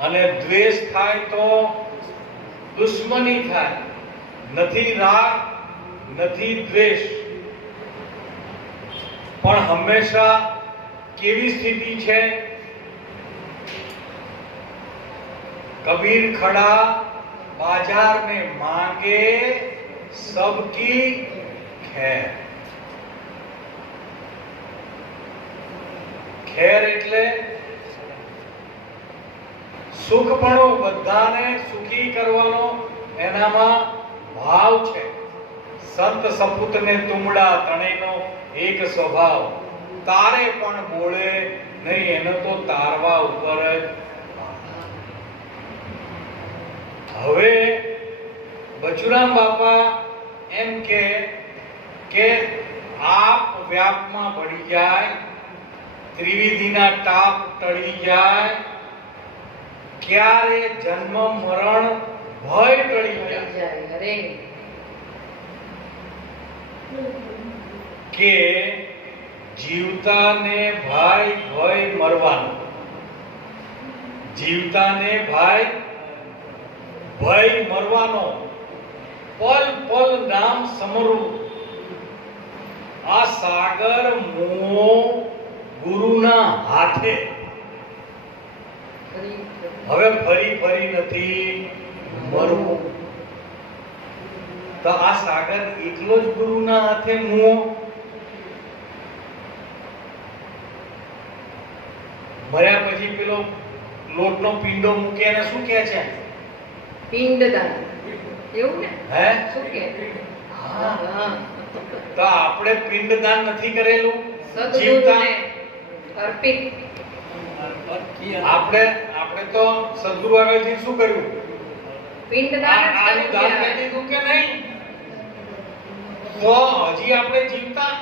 અને દ્વેષ થાય તો દુશ્મની થાય. નથી રાગ નથી દ્વેષ, પણ હંમેશા કેવી સ્થિતિ છે? कबीर खड़ा बाजार में मांगे सबकी खैर. ખેર એટલે સુખપણો, બધાને સુખી કરવાનો એનામાં ભાવ છે. સંત સપૂતને તુમડા ત્રણેયનો એક સ્વભાવ, તારે પણ બોલે નહીં, એનો તો તારવા ઉપર જ. હવે બચુરામ બાપા એમ કે આપ વ્યાપમાં ભળી જાય, ત્રિવિધિના તાપ ટળી જાય, ક્યારે જન્મ મરણ ભય ટળી જાય. અરે કે જીવતાને ભાઈ ભય મરવાનો, જીવતાને ભાઈ ભય મરવાનો, પલ પલ નામ સમરું. આ સાગર મોહ ગુરુના હાથે. હવે ફરી ફરી નથી મરવું. તો આ સાગર એકલો જ ગુરુના હાથે મોહ. મર્યા પછી પેલો લોટનો પિંડો મૂકે અને શું કહે છે? પિંડદાન. એવું ને? હે? શું કે? હા. હા. તો આપણે પિંડદાન નથી કરેલું સદગુરુને અર્પિત. આપણે તો સદગુરુ આગળથી શું કર્યું? પિંડદાન જ આનું દાન કર્યું કરી દીધું કે નહીં? તો હજી આપણે જીવતા,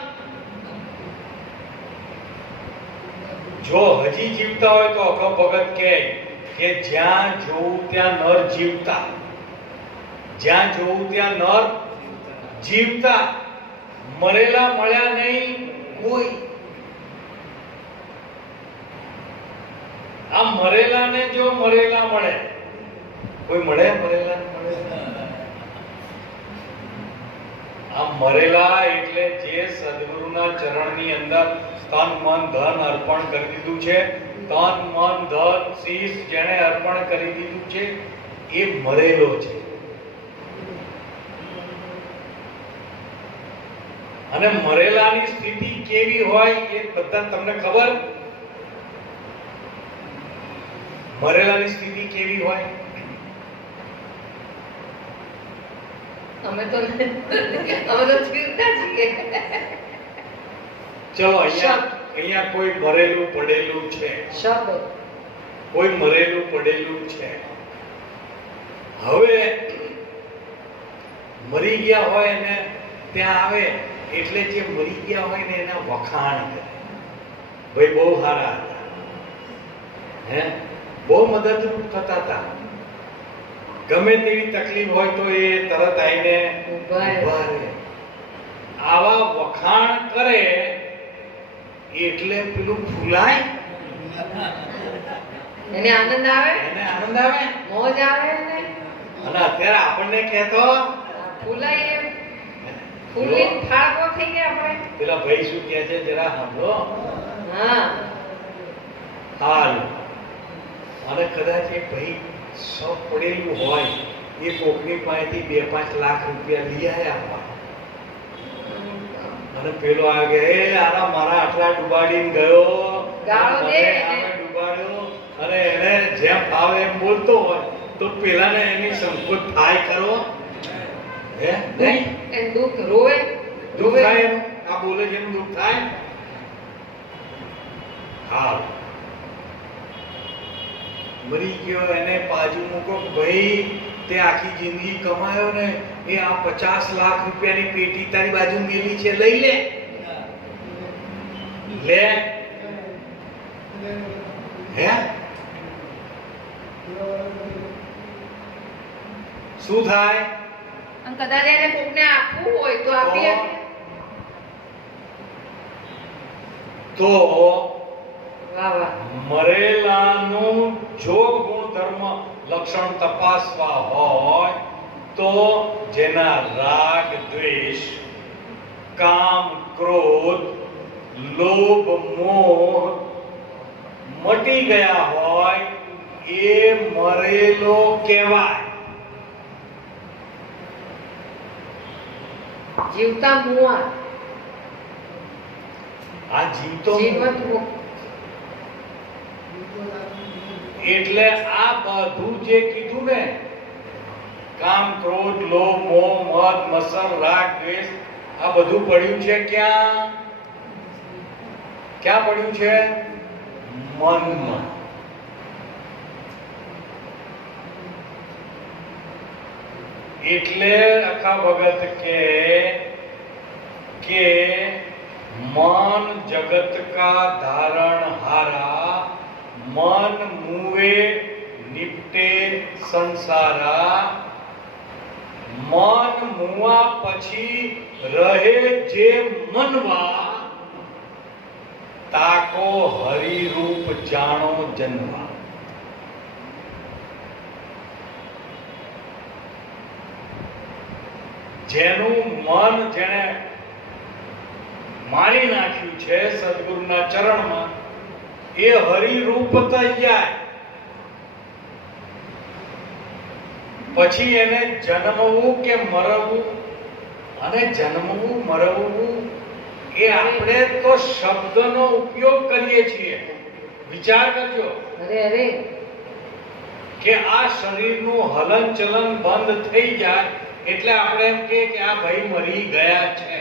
જો હજી જીવતા હોય તો અખો ભગત કહે કે જ્યાં જોવું ત્યાં નર જીવતા, જ્યાં જોવું ત્યાં નર જીવતા. મરેલા મળ્યા નહીં કોઈ. આ મરેલાને જો મરેલા મળે, કોઈ મળે? મરેલા આ મરેલા એટલે જે સદગુરુના ચરણની અંદર તન મન ધન અર્પણ કરી દીધું છે, તન મન ધન શીશ જેણે અર્પણ કરી દીધું છે, એ મરેલો છે. અને મરેલાની સ્થિતિ કેવી હોય એ બધા તમને ખબર? મરેલાની સ્થિતિ કેવી હોય? અમે તો જીવતા છીએ. ચલો અહીંયા કોઈ મરેલું પડેલું છે, શબ્દ કોઈ મરેલું પડેલું છે. હવે મરી ગયા હોય ને ત્યાં આવે એટલે જે મરી ગયા હોય ને એના વખાણ કરે, ભાઈ બહુ સારા હતા, હે બહુ મદદરૂપ થતા હતા, ગમે તેવી તકલીફ હોય તો એ તરત આવીને ઊભા રહે. આવા વખાણ કરે એટલે પેલું ફૂલાય, એને આનંદ આવે, એને આનંદ આવે, મોજ આવે એને. અને અત્યારે આપણને કહેતો ફૂલાય એમ ફૂલીને ફાળકો થઈ ગયા આપણે. પેલા ભાઈ શું કહે છે જરા સાંભળો. હા હાલ અને કદાચ એ ભાઈ સૌ પડેલું હોય એ કોકની પાસેથી 2-5 લાખ રૂપિયા લઈ આવ્યા અને પેલો આગે એ આના મારા આટલા ડુબાડીને ગયો, ગાળો દે મને આમે ડુબાડ્યો, અને એને જેમ ફાવે એમ બોલતો હોય તો પેલાને એની સંકોચ થાય કરો હે નહીં? એને દુઃખ રોવે, દુઃખ થાય એનું, આ બોલે છે એનું દુઃખ થાય. હા મરી ગયો એને બાજુ મૂકો કે ભાઈ તે આખી જિંદગી કમાયો ને એ આ 50 લાખ રૂપિયાની પેટી તારી બાજુ મેલી છે, લઈ લે લે હે શું થાય? અને કદાચ એને કોકને આપવું હોય તો આપી શકે. તો વાહ વાહ. મરેલાનું જો ગુણધર્મ લક્ષણ તપાસવા હોય તો જેના રાગ દ્વેષ કામ ક્રોધ લોભ મોહ મટી ગયા હોય એ મરેલો કહેવાય. જીવતા મુઆ, આ જીવતો જીવત મુક્ત. એટલે આ બધું જે કીધું ને કામ ક્રોધ લોભ મોહ મદ મત્સર રાગ દ્વેષ આ બધું પડ્યું છે ક્યાં? ક્યાં પડ્યું છે? મનમાં. એટલે આખા ભગત કે मन जगत का धारण हारा, मन मुए निपटे संसारा, मन मुआ પછી રહે જે મનવા, તાકો હરિ રૂપ જાણો જન્મા. જેનું મન જેને મારી નાખ્યું છે સદગુરુના ચરણમાં, એ હરિરૂપ થઈ જાય. પછી એને જન્મવું કે મરવું, અને જન્મવું મરવું એ આપણે તો શબ્દનો ઉપયોગ કરીએ છીએ. વિચાર કરજો અરે કે આ શરીરનું હલન ચલન બંધ થઈ જાય એટલે આપણે એમ કે આ ભાઈ મરી ગયા છે.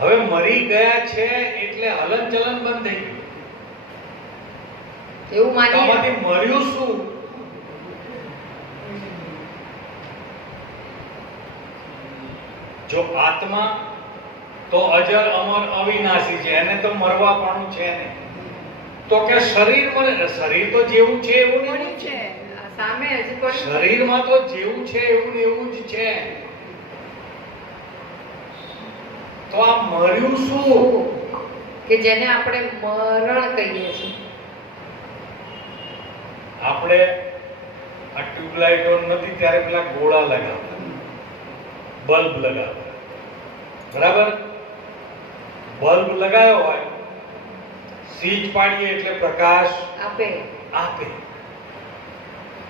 હવે મરી ગયા છે એટલે હલન ચલન બંધ થઈ ગયું. એવું માનીએ. આમાંથી મર્યું શું? જો આત્મા તો અજર અમર અવિનાશી છે, એને તો મરવાપણું છે નહીં. તો કે શરીર મને, શરીર તો જેવું છે એવું ને એવું છે. સામે હજી પણ શરીરમાં તો જેવું છે એવું ને એવું જ છે. તો આ મર્યું શું? કે જેને આપણે મરણ કહીએ છીએ. આપણે આ ટ્યુબલાઇટો નથી ત્યારે પેલા ગોળા લગાવતા, બલ્બ લગાવતા, બરાબર? બલ્બ લગાવ્યો હોય, સ્વિચ પાડીએ એટલે પ્રકાશ આપે.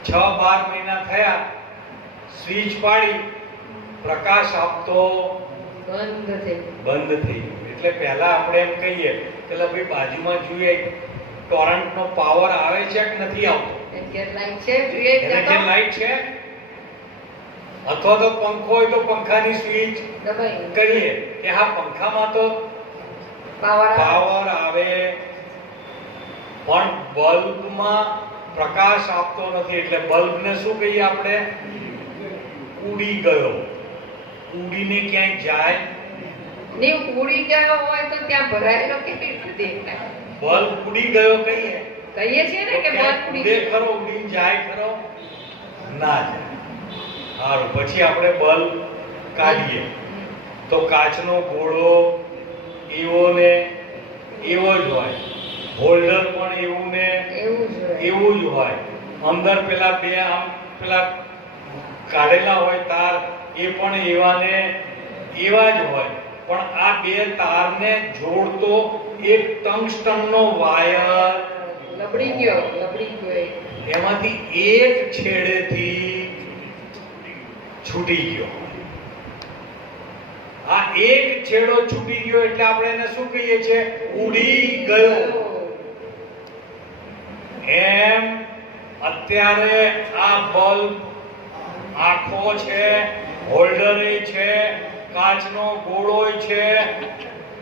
6-12 મહિના થયા, સ્વિચ પાડી, પ્રકાશ આપતો બંધ થઈ ગયું. એટલે પહેલા આપણે એમ કહીએ કે ભાઈ બાજુમાં જોઈએ કરંટનો પાવર આવે છે કે નથી આવતો, લાઈટ છે જોઈએ એને કે લાઈટ છે, અથવા તો પંખો હોય તો પંખાની સ્વિચ દબાઈ કરીએ કે હા પંખામાં તો પાવર આવે, પણ બલ્બમાં પ્રકાશ આપતો નથી. એટલે બલ્બને શું કહીએ આપણે? ઉડી ગયો. ઉડીને ક્યાંય જાય નહીં. ઉડી ગયો હોય તો ત્યાં ભરાયેલો કેવી રીતે દેખાય? બલ્બ ઉડી ગયો કહીએ છીએ ને કે બલ્બ ઉડી ઉડે ખરો, ઉડીને જાય ખરો? ના જાય. સારું, પછી આપણે બલ્બ કાઢીએ. તો કાચનો ગોળો એવો ને એવો જ હોય, હોલ્ડર પણ એવું ને એવું જ હોય. એવું જ હોય. અંદર પેલા બે આમ પેલા કાઢેલા હોય તાર એ પણ એવા ને એવા જ હોય. પણ આ બે તારને જોડતો એક ટંગસ્ટનનો વાયર લબડી ગયો એ. એમાંથી એક છેડેથી છૂટી ગયો. આ એક છેડો છૂટી ગયો એટલે આપણે એને શું કહીએ છીએ? ઉડી ગયો. એમ અત્યારે આ બલ્બ આંખો છે, હોલ્ડરે છે, કાચનો ગોળોય છે,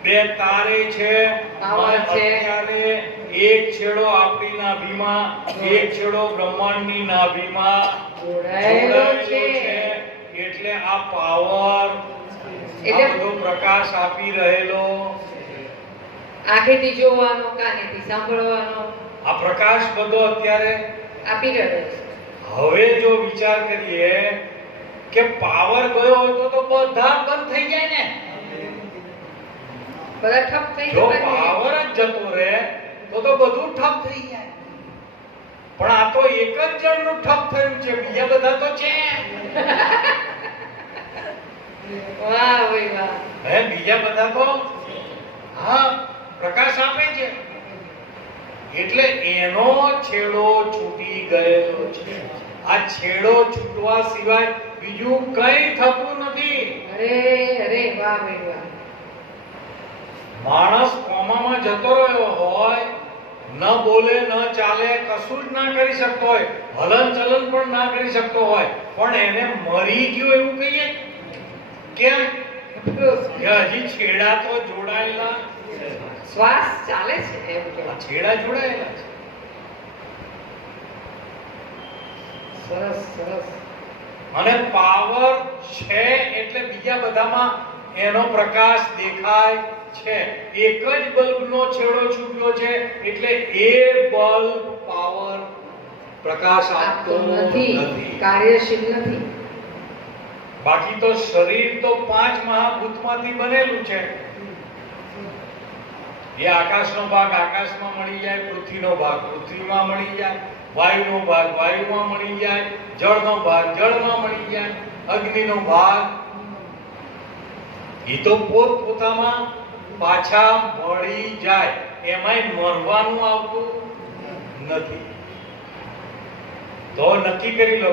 બે તારે છે, પાવર અને છે. અત્યારે એક છેડો આપણી નાભીમાં, એક છેડો બ્રહ્માંડની નાભીમાં જોડાયેલો છે. એટલે આ પાવર, એટલે- આ બધો પ્રકાશ આપી રહેલો, આંખેથી જોવાનો, કાનેથી સાંભળવાનો આ પ્રકાશ બધો અત્યારે. આપી રહ્યો છે. હવે જો વિચાર કરીએ કે પાવર ગયો હોય તો બધા બંધ થઈ જાય ને. બધા ઠપ થઈ જો જતા ને. પાવર જ જતો રહે તો બધું ઠપ થઈ જાય. પણ આ તો એક જ જણનું ઠપ થયું છે, બીજા બધા તો છે. વાહ ભાઈ વાહ. હે, બીજા બધા તો હા પ્રકાશ આપે છે. એટલે એનો છેડો છૂટી ગયેલો છે. આ છેડો છૂટવા સિવાય બીજું કંઈ થતું નથી. અરે અરે વાહ ભાઈ વાહ. માણસ કોમામાં જતો રહ્યો હોય, ન બોલે ન ચાલે, કશું જ ના કરી શકતો હોય, હલન ચલન પણ ના કરી શકતો હોય, પણ એને મરી ગયો એવું કહીએ. કેમ? કે હજી છેડા તો જોડાયેલા, શ્વાસ ચાલે છે એમ કે. આ છેડા જોડાયેલા છે. સરસ સરસ. અને પાવર છે એટલે બીજા બધામાં એનો પ્રકાશ દેખાય છે. એક જ બલ્બનો છેડો છૂટ્યો છે એટલે એ બલ્બ પાવર પ્રકાશ આપતો નથી. કાર્યશીલ નથી. બાકી તો શરીર તો 5 મહાભૂતમાંથી બનેલું છે. એ આકાશનો ભાગ આકાશમાં મળી જાય, પૃથ્વીનો ભાગ પૃથ્વીમાં મળી જાય, વાયુનો ભાગ વાયુમાં મળી જાય, જળનો ભાગ જળમાં મળી જાય, અગ્નિનો ભાગ એ તો પોતપોતામાં પાછા મળી જાય. એમાંય મરવાનું આવતું નથી. તો નક્કી કરી લો,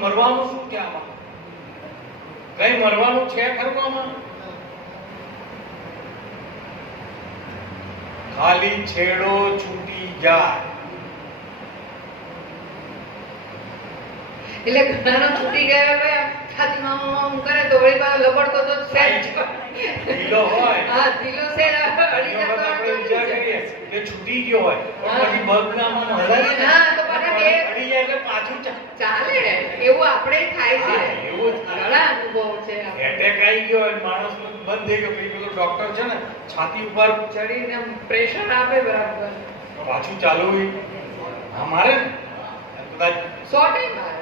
મરવાનું શું છે આમાં? કઈ મરવાનું છે ખરું આમાં? ખાલી છેડો છૂટી જાય. એટલે ઘણાનો છૂટી ગયો હોય, છાતીમાં આમ કરે તો વળી પાછો લબડતો તો સેજ. ઢીલો હોય. હા ઢીલો છે અડી ઘણી વખત આપણે વિચાર જતો. કરીએ કે છૂટી ગયો હોય, પણ પછી બલ્બને આમ હલાવીએ ને, હા, તો પાછા બે અડી જાય એટલે પાછું ચાલે. એવું આપણે થાય છે. હા, એવું જ થાય. ઘણા અનુભવો છે. એટેક આવી ગયો હોય, માણસ બંધ થઈ ગયો, પછી પેલો ડોક્ટર છે ને છાતી ઉપર શરીરને આમ પ્રેશર આપે બરાબર. પાછું ચાલુ હા મારે ને કદાચ 100 મારે.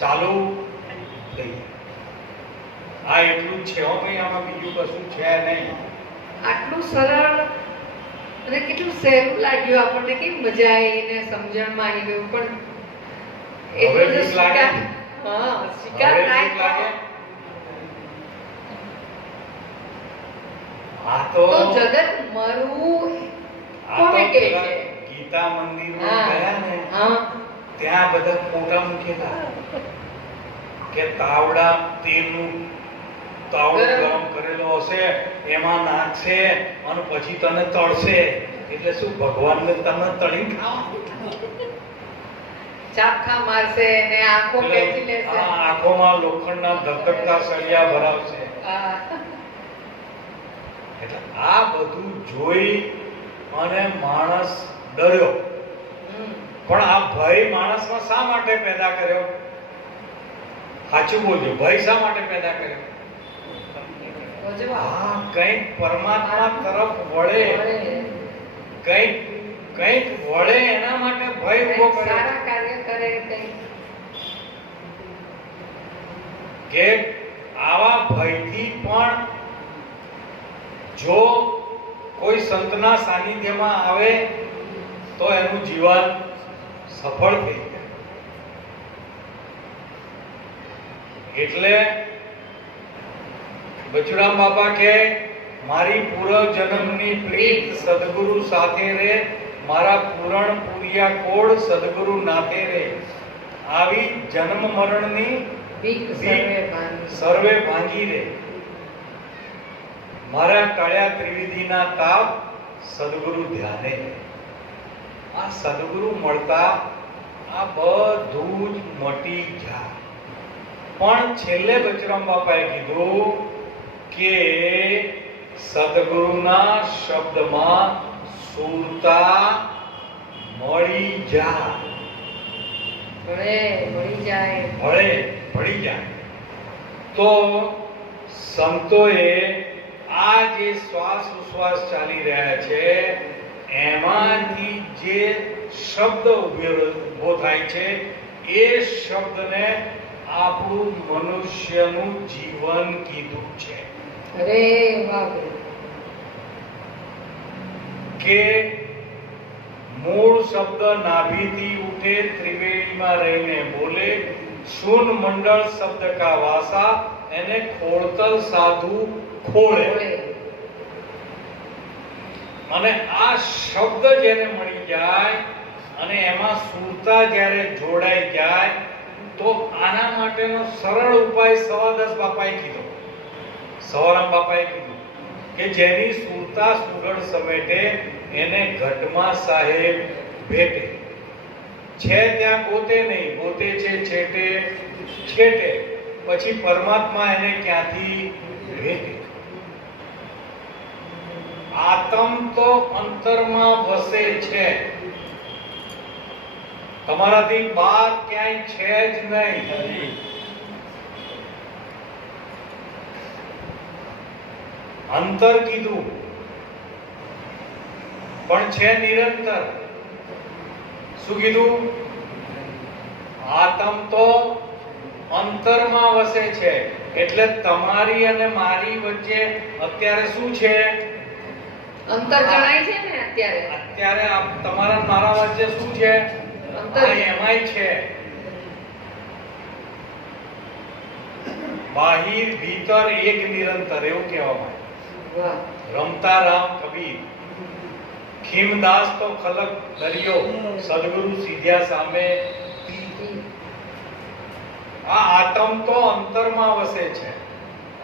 ચાલુ થઈ. આ એટલું જ છે હો ભાઈ, આમાં બીજું કશું છે નહીં. આટલું સરળ અને કેટલું સહેલું લાગ્યું આપણને, કેવી મજા આવી ને સમજણમાં આવી ગયું. પણ હવે એટલું જો બીક લાગે? હા સ્વીકાર હવે થાય બીક લાગે? તો આ તો જગત મરવું આ કોને તો કહે પેલા છે? ગીતા મંદિરમાં ગયા ને હા ત્યાં બધા ફોટા મૂકેલા કે તાવડા તેલનું તાવડું ગરમ કરેલો હશે, એમાં નાખશે અને પછી તને તળશે. એટલે શું ભગવાનને તમે તળીને ખાવા? ચાપખા મારશે ને આંખો ખેંચી એટલે લેશે. આ આંખોમાં લોખંડના ધગધગતા સળિયા ભરાવશે. હા. એટલે આ બધું જોઈ અને માણસ ડર્યો. હમ. પણ આ ભય માણસમાં શા માટે પેદા કર્યો? સાચું બોલજો, ભય શા માટે પેદા કર્યો? તો જવાબ. હા, કંઈક પરમાત્મા તરફ વળે, વળે. કંઈક વળે એના માટે ભય ઉભો કંઈક કર્યો. સારા કાર્ય કરે કંઈક. કે આવા ભયથી પણ જો કોઈ સંતના સાનિધ્યમાં આવે તો એનું જીવન સફળ થઈ જાય. એટલે બચુરામ બાપા કે મારી પૂર્વ જન્મની પ્રીત સદગુરુ સાથે રે, મારા પૂરણ પૂરિયા કોડ સદગુરુ નાથે રે, આવી જન્મ મરણની બીક સર્વે ભાંગી રે, મારા ટળ્યા ત્રિવિધિના તાપ સદગુરુ ધ્યાને. આ સદગુરુ મળતા આ બધું જ મટી જાય. પણ છેલ્લે બચરામ બાપાએ કીધું કે સદગુરુના શબ્દમાં સુરતા મળી જાય, મળી જાય. તો સંતોએ આ જે શ્વાસ ઉશ્વાસ ચાલી રહ્યા છે એમાંથી જે શબ્દ ઉભો થાય છે એ શબ્દને આપણું મનુષ્યનું જીવન કીધું છે. અરે વાહ. કે મૂળ શબ્દ નાભીથી ઉઠે, ત્રિવેણીમાં રહીને બોલે, શૂન મંડળ શબ્દ કા વાસા, એને ખોળતલ સાધુ ખોળે. અને આ શબ્દ જેને મળી જાય અને એમાં સુરતા જ્યારે જોડાઈ જાય તો આના માટેનો સરળ ઉપાય સવાદસ બાપાએ કીધો, સવારામ બાપાએ કીધું કે જેની સુરતા સુગળ સમેટે એને ઘટમાં સાહેબ ભેટે. છે ત્યાં ગોતે નહીં, ગોતે છે છેટે છેટે, પછી પરમાત્મા એને ક્યાંથી ભેટે. આત્મ તો અંતરમાં વસે છે, તમારાથી બહાર ક્યાંય છે જ નહીં. અંતર કીધું પણ છે નિરંતર. શું કીધું? આત્મ તો અંતરમાં વસે છે. એટલે તમારી અને મારી વચ્ચે અત્યારે શું છે? અંતર જણાય છે ને અત્યારે. અત્યારે તમારા મારા વચ્ચે શું છે? અંતર એમાંય છે. બાહિર ભીતર એક નિરંતર, એવું કહેવામાં. વાહ. રમતા રામ કબીર, ખીમદાસ તો ખલક દરિયો, સદગુરુ સીધ્યા સામે. આ આત્મ તો અંતરમાં વસે છે.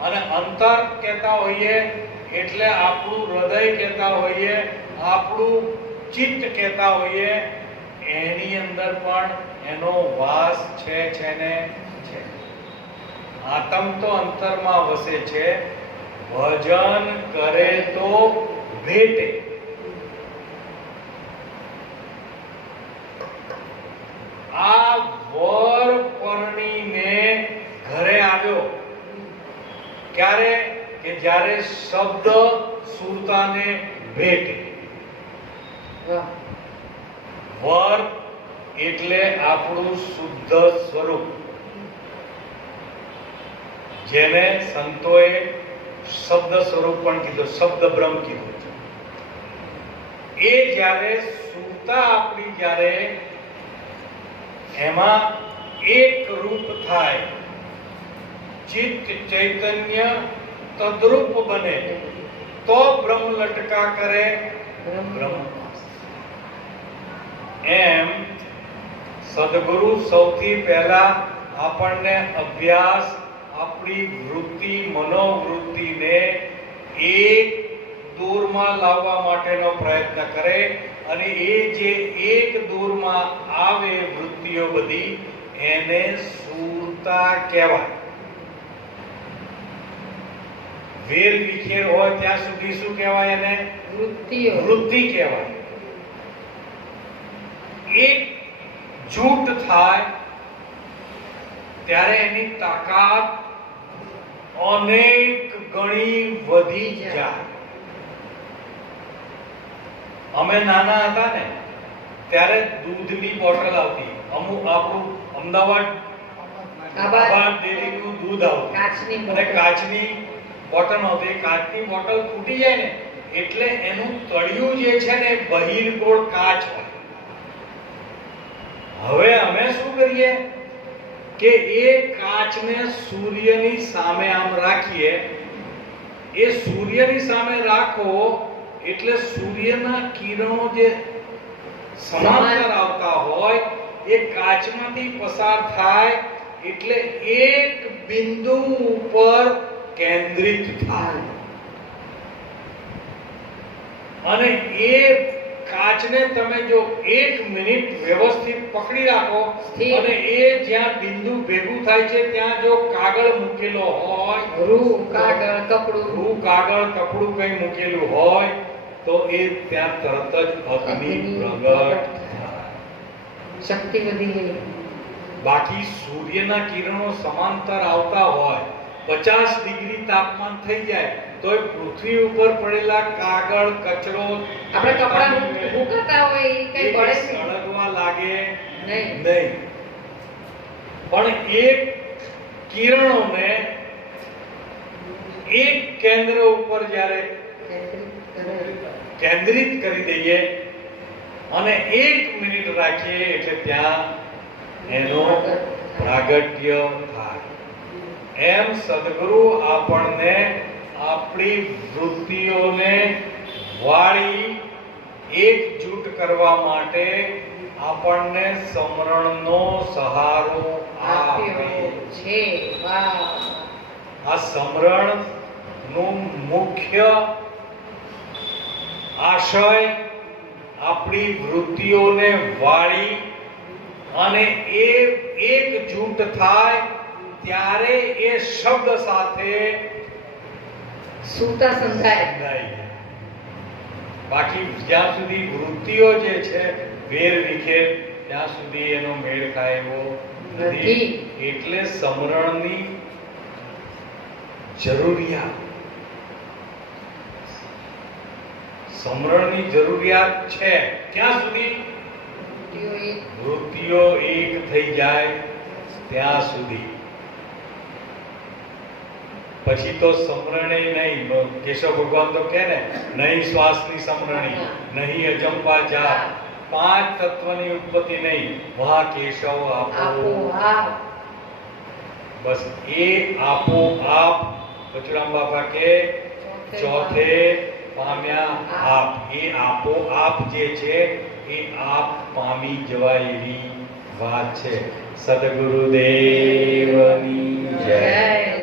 અને અંતર કહેતા હોઈએ એટલે આપણું હૃદય કહેતા હોઈએ, આપણું ચિત્ત કહેતા હોઈએ, એની અંદર પણ એનો વાસ છે ને છે. આત્મ તો અંતરમાં વસે છે, ભજન કરે તો ભેટે. આ વર પરણીને ઘરે આવ્યો ક્યારે? કે જ્યારે શબ્દ સુરતાને ભેટે. વર એટલે આપણું શુદ્ધ સ્વરૂપ, જેને સંતોએ શબ્દ સ્વરૂપ પણ કીધું, શબ્દ બ્રહ્મ કીધું. એ જ્યારે સુરતા આપણી જ્યારે એમાં એક રૂપ થાય, ચિત્ત ચૈતન્ય તદ્રૂપ બને તો બ્રહ્મ લટકા કરે બ્રહ્મ. એમ સદગુરુ સૌથી પહેલા આપણને અભ્યાસ, આપણી વૃત્તિ, મનોવૃત્તિને એક દૂરમાં લાવવા માટેનો પ્રયત્ન કરે. અને એ જે એક દૂરમાં આવે વૃત્તિઓ બધી, એને સુરતા કહેવાય. વેલ વિખેર હોય ત્યાં સુધી શું કહેવાય? એને વૃત્તિ કહેવાય. એક જૂટ થાય ત્યારે એની તાકાત અનેક ગણી વધી જાય. અમે નાના હતા ને ત્યારે દૂધની બોટલ આવતી. આપણું અમદાવાદ આબાદ ડેરીનું દૂધ આવતું કાચની અને બોટલ. કાચની બોટલ આવતી. એ કાચની બોટલ ફૂટી જાય ને એટલે એનું તળિયું જે છે ને બહિર્ગોળ કાચ હોય. હવે અમે શું કરીએ કે એ કાચને સૂર્યની સામે આમ રાખીએ. એ સૂર્યની સામે રાખો એટલે સૂર્યના કિરણો જે સમાંતર આવતા હોય એ કાચમાંથી પસાર થાય એટલે એક બિંદુ ઉપર કેન્દ્રિત થાય. અને એ કાચને તમે જો 1 મિનિટ વ્યવસ્થિત પકડી રાખો સ્થિર. અને એ જ્યાં બિંદુ ભેગું થાય છે ત્યાં જો કાગળ મૂકેલો હોય, રૂ કાગળ કપડું રૂ કાગળ કપડું કઈ મૂકેલું હોય તો એ ત્યાં તરત જ અગ્નિ પ્રગટ થાય. શક્તિ વધી ગઈ. બાકી સૂર્યના કિરણો સમાંતર આવતા હોય 50 ડિગ્રી તાપમાન થઈ જાય તો એ પૃથ્વી ઉપર પડેલા કાગળ કચરો આપણે કપડા મૂકતા હોય એ કઈ એ પડે સળગવા લાગે નહીં. નહીં. પણ એ કિરણોને એક કેન્દ્ર ઉપર જ્યારે કેન્દ્રિત કરી દઈએ અને 1 મિનિટ રાખીએ એટલે ત્યાં એનો પ્રાગટ્ય થાય. એમ સદગુરુ આપણને આપણી વૃત્તિઓને વાળી એકજૂટ કરવા માટે આપણને સમરણનો સહારો આપે આપ્યો છે. વાહ. આ સમરણ નું મુખ્ય આશય આપણી વૃત્તિઓને વાળી અને એ એકજૂટ થાય ત્યારે એ શબ્દ સાથે સૂતા સંધાય. બંધાય. બાકી જ્યાં સુધી વૃત્તિઓ જે છે વેર વિખેર ત્યાં સુધી એનો મેળ ખાય એવો નથી. નથી. એટલે સમરણની જરૂરિયાત સમરણની જરૂરિયાત છે ત્યાં સુધી વૃત્તિઓ એક થઈ જાય ત્યાં સુધી. પછી તો સમરણે નહીં. કેશવ ભગવાન તો કહે ને, નહીં શ્વાસની સમરણી, નહીં અજંપા જાપ, 5 તત્વની ઉત્પત્તિ નહીં, વહા કેશવ આપો. આપોઆપ. બસ એ આપો આપ બચરામ બાપા કે ચોથે પામ્યા આપ. એ આપો આપ જે છે એ આપ પામી જવાય એવી વાત છે. સદગુરુદેવની જય. જય.